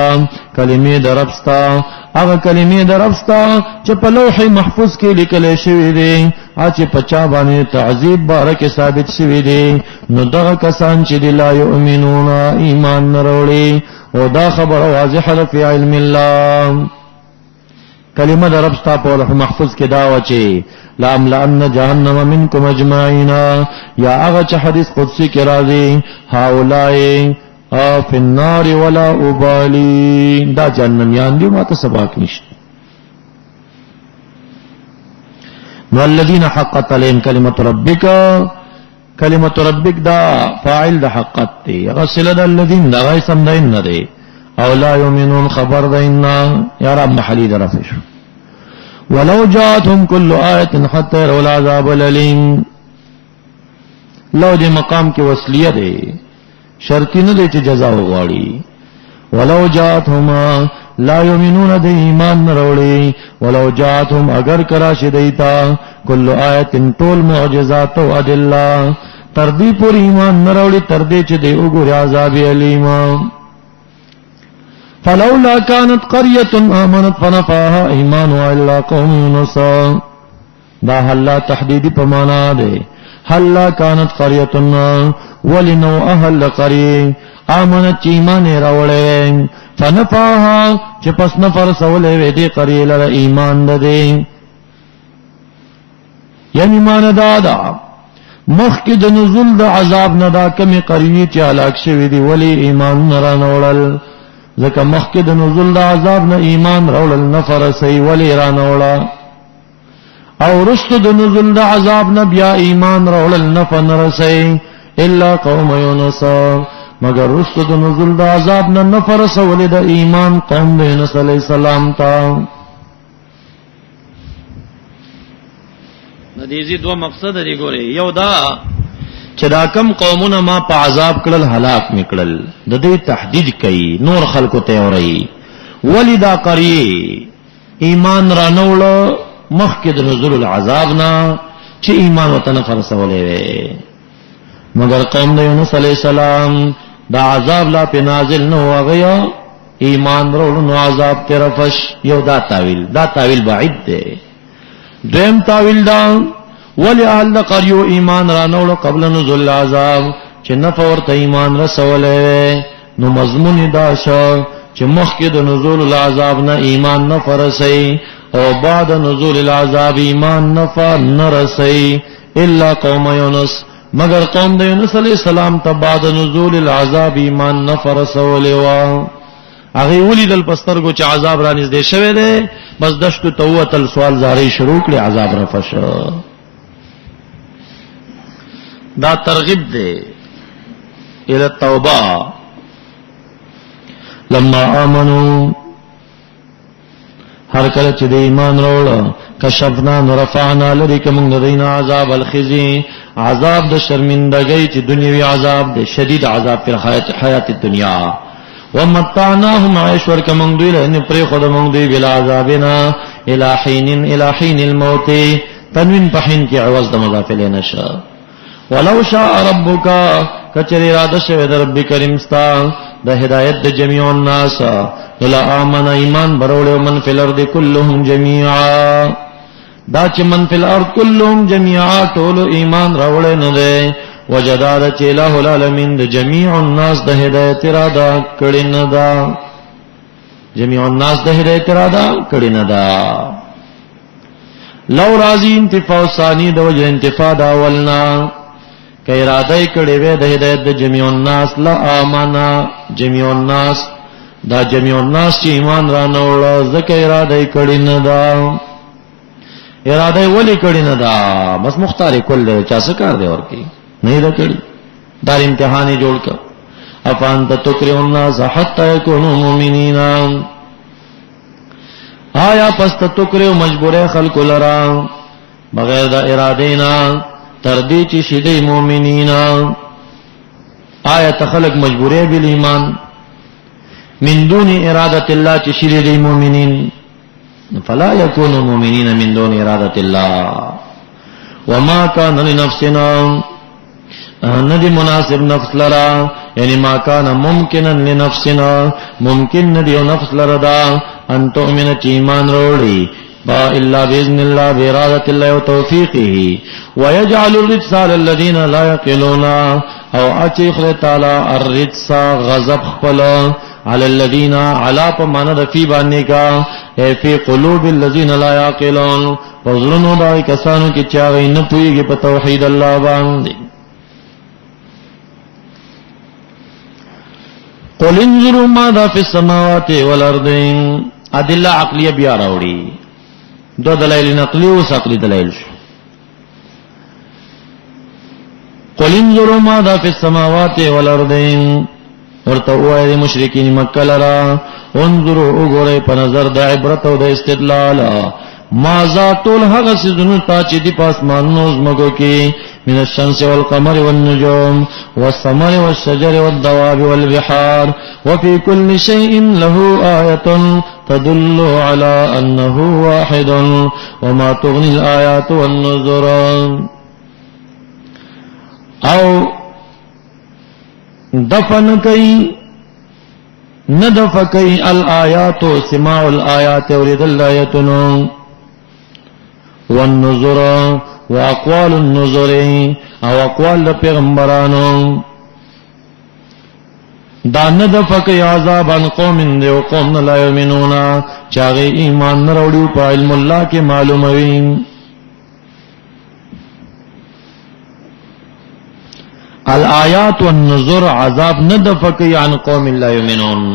کلمې دربستا هغه کلمې دربستا چې په لوح محفوظ کې لیکل شوی دی چې په چا باندې تعذيب بارک ثابت شوی دی. نو دغه کسان چې لا یؤمنون ایمان نه وروړي او دا خبر واضح ده په علم الله کلمه د رب ستا په لوح محفوظ کې دا و چې لأملأن جهنم منکم اجمعین، یا هغه چې حدیث قدسی کې راځي هؤلاء فی النار ولا ابالی، دا جهنميان دي ما ته سباق نشته. نو الذین حقت علیهم کلمۃ ربک، کلمۃ ربک دا فاعل د حقت دی، هغه صله د الذین دا اسم دی نه دی، او لا یؤمنون خبر دینا یا رب محلی درفش. ولو جاءتهم كل آیة حتى يروا العذاب الألیم، لو دې مقام کې وصلیه دی، شرطی نه دی چې جزا وغواړي. ولو جاءتهم لا یؤمنون د ایمان نه وروړي، ولو جاءتهم اگر کراشي دیتا کل آیة ټول معجزات او ادله، تر دې پورې ایمان نه وروړي تر دې چې دی وګوري عذاب الیم. فلولا كانت قرية آمنت فنفعها إيمانها إلا قوم يونس، دا حلا تحدیدی پمانا دے. حلا كانت قرية ولنو اهل قرية آمنت چی ایمان راوڑے فنفعها چی پس نفر سولے وی دی قرية لر ایمان دے. یعنی ایمان دادا مخی د نزول د عذاب ندا کمی قرية چی علاق شوی دی ولی ایمان نرانوڑل، ذکا مخی د نزول د عذاب نا ایمان راوڑل نفر سی ولی رانوڑا، او رست د نزول د عذاب نا بیا ایمان راوڑل نفر نرسی الا قوم یونس، مگر رست د نزول د عذاب نا نفر سولی د ایمان قوم د یونس علیہ السلام تا. ندیزی دو مقصد دی گوری، یو دا چې دا کم قومونه ما په عذاب کړل هلاک میکړل، د دې تحدید کوي نور خلکو ته اوري. ولی دا قریه ایمان را نوړ مخکې د نزول العذاب نه چې ایمان وته نه فرسولې، مگر قوم د یونس علیہ السلام دا عذاب لا په نازل نه واغیا ایمان ورو نو عذاب طرفش. یو دا تعویل بعید دی. دویم تعویل دا ولی اهل قریو ایمان را نوړ قبل نزول العذاب چې نفور ته ایمان رسولې، نو مضمون دا شو چې مخکې د نزول العذاب نه ایمان نه فرسي او بعد نزول العذاب ایمان نه نرسي الا قوم یونس، مگر قوم د یونس علیہ السلام ته بعد نزول العذاب ایمان نه فرسولې وا. هغه ولیدل پسترګو چې عذاب را نږدې شوه دی، بس دشتو توتل سوال زاری شروع کړي عذاب رفش. دا ترغیب دے الى التوبہ. لما آمنو ہر کله چې د ایمان راوړ کشفنا نرفعنا لری کوم دینا عذاب الخزي، عذاب د شرمندګۍ چې دنیوي عذاب د شدید عذاب پر حیات الدنیا، ومتعناهم عیشور کوم دوی له پر خود مونږ دی بلا عذابنا الى حين الموت، تنوین په حين کې عوض د مضاف الیه نشه. ولو شاء ربک کچری اراده شوی د رب کریم ستا د هدایت د جميع الناس الا امن ایمان برول من فی الارض كلهم جميعا، دا چې من فی الارض كلهم جميعا ټول ایمان راوړل نه دی، وجداد چې له العالمین د جميع الناس د هدایت اراده کړی نه دا، جميع الناس د هدایت اراده کړی نه دا. لو راضی انتفاع ثانی د وجه انتفاع دا اولنا کہ ارادہ کړي وې د هدایت د جميع الناس لا امنا جميع الناس، دا جميع الناس چې ایمان را نوړ ځکه ارادہ کړي نه دا. ارادہ ولی کړي نه دا، بس مختار کول چا څه کار دی ورکی نه دا کړي، دا امتحان جوړ کا. افانت تکره الناس حتى يكونوا مؤمنين، آیا پس تکره مجبور خلق لرا بغیر دا ارادې نه تردی چی شدی مومنین، آیت خلق مجبوری بالایمان من دون ارادت اللہ چی شدی مومنین، فلا یکونو مومنین من دون ارادت اللہ. وما کان لنفسنا ندی مناسب نفس لرا، یعنی ما کان ممکنا لنفسنا ممکن ندی نفس لرا دا ان تؤمن چی ایمان روڑی با الا باذن الله باراده الله وتوفيقه ويجعل الرجس على الذين لا يعقلون، او اچي خدای تعالی الرجس غضب خپل علی الذین علا پا مانا رفی باننے کا اے فی قلوب الذین لا یعقلون فضلنو دائی کسانو کی چاگئی نپوئی گی پا توحید اللہ باندے قل انظروا ماذا فی السماوات والارض ادلہ عقلیہ بیا راوڑی دو دلائل نقلی و سقلی دلائل شو قل انظروا ماذا فی السماوات والارض ورتوائے مشرکین مکہ لرا انظروا اگورے پا نظر دا عبرت و دا استدلال ماذا طول حق سزنو تاچی دی پاسمانو ازمکو کی من الشمس والقمر والنجوم والثمر والشجر والدواب والبحار وفي كل شيء له آية تدل على أنه واحد وما تغني الآيات والنذر او دفن کئی ندف کئی الآیات سماع الآیات ورد الآیتن والنذر واقوال النذر او اقوال پیغمبرانو دا ندف کئی عذابان قوم دیو قوم لا یؤمنون چاگئی ایمان نروڑیو پا علم اللہ کے معلوموین الآیات والنذر عذاب ندفقی عن قوم لا یؤمنون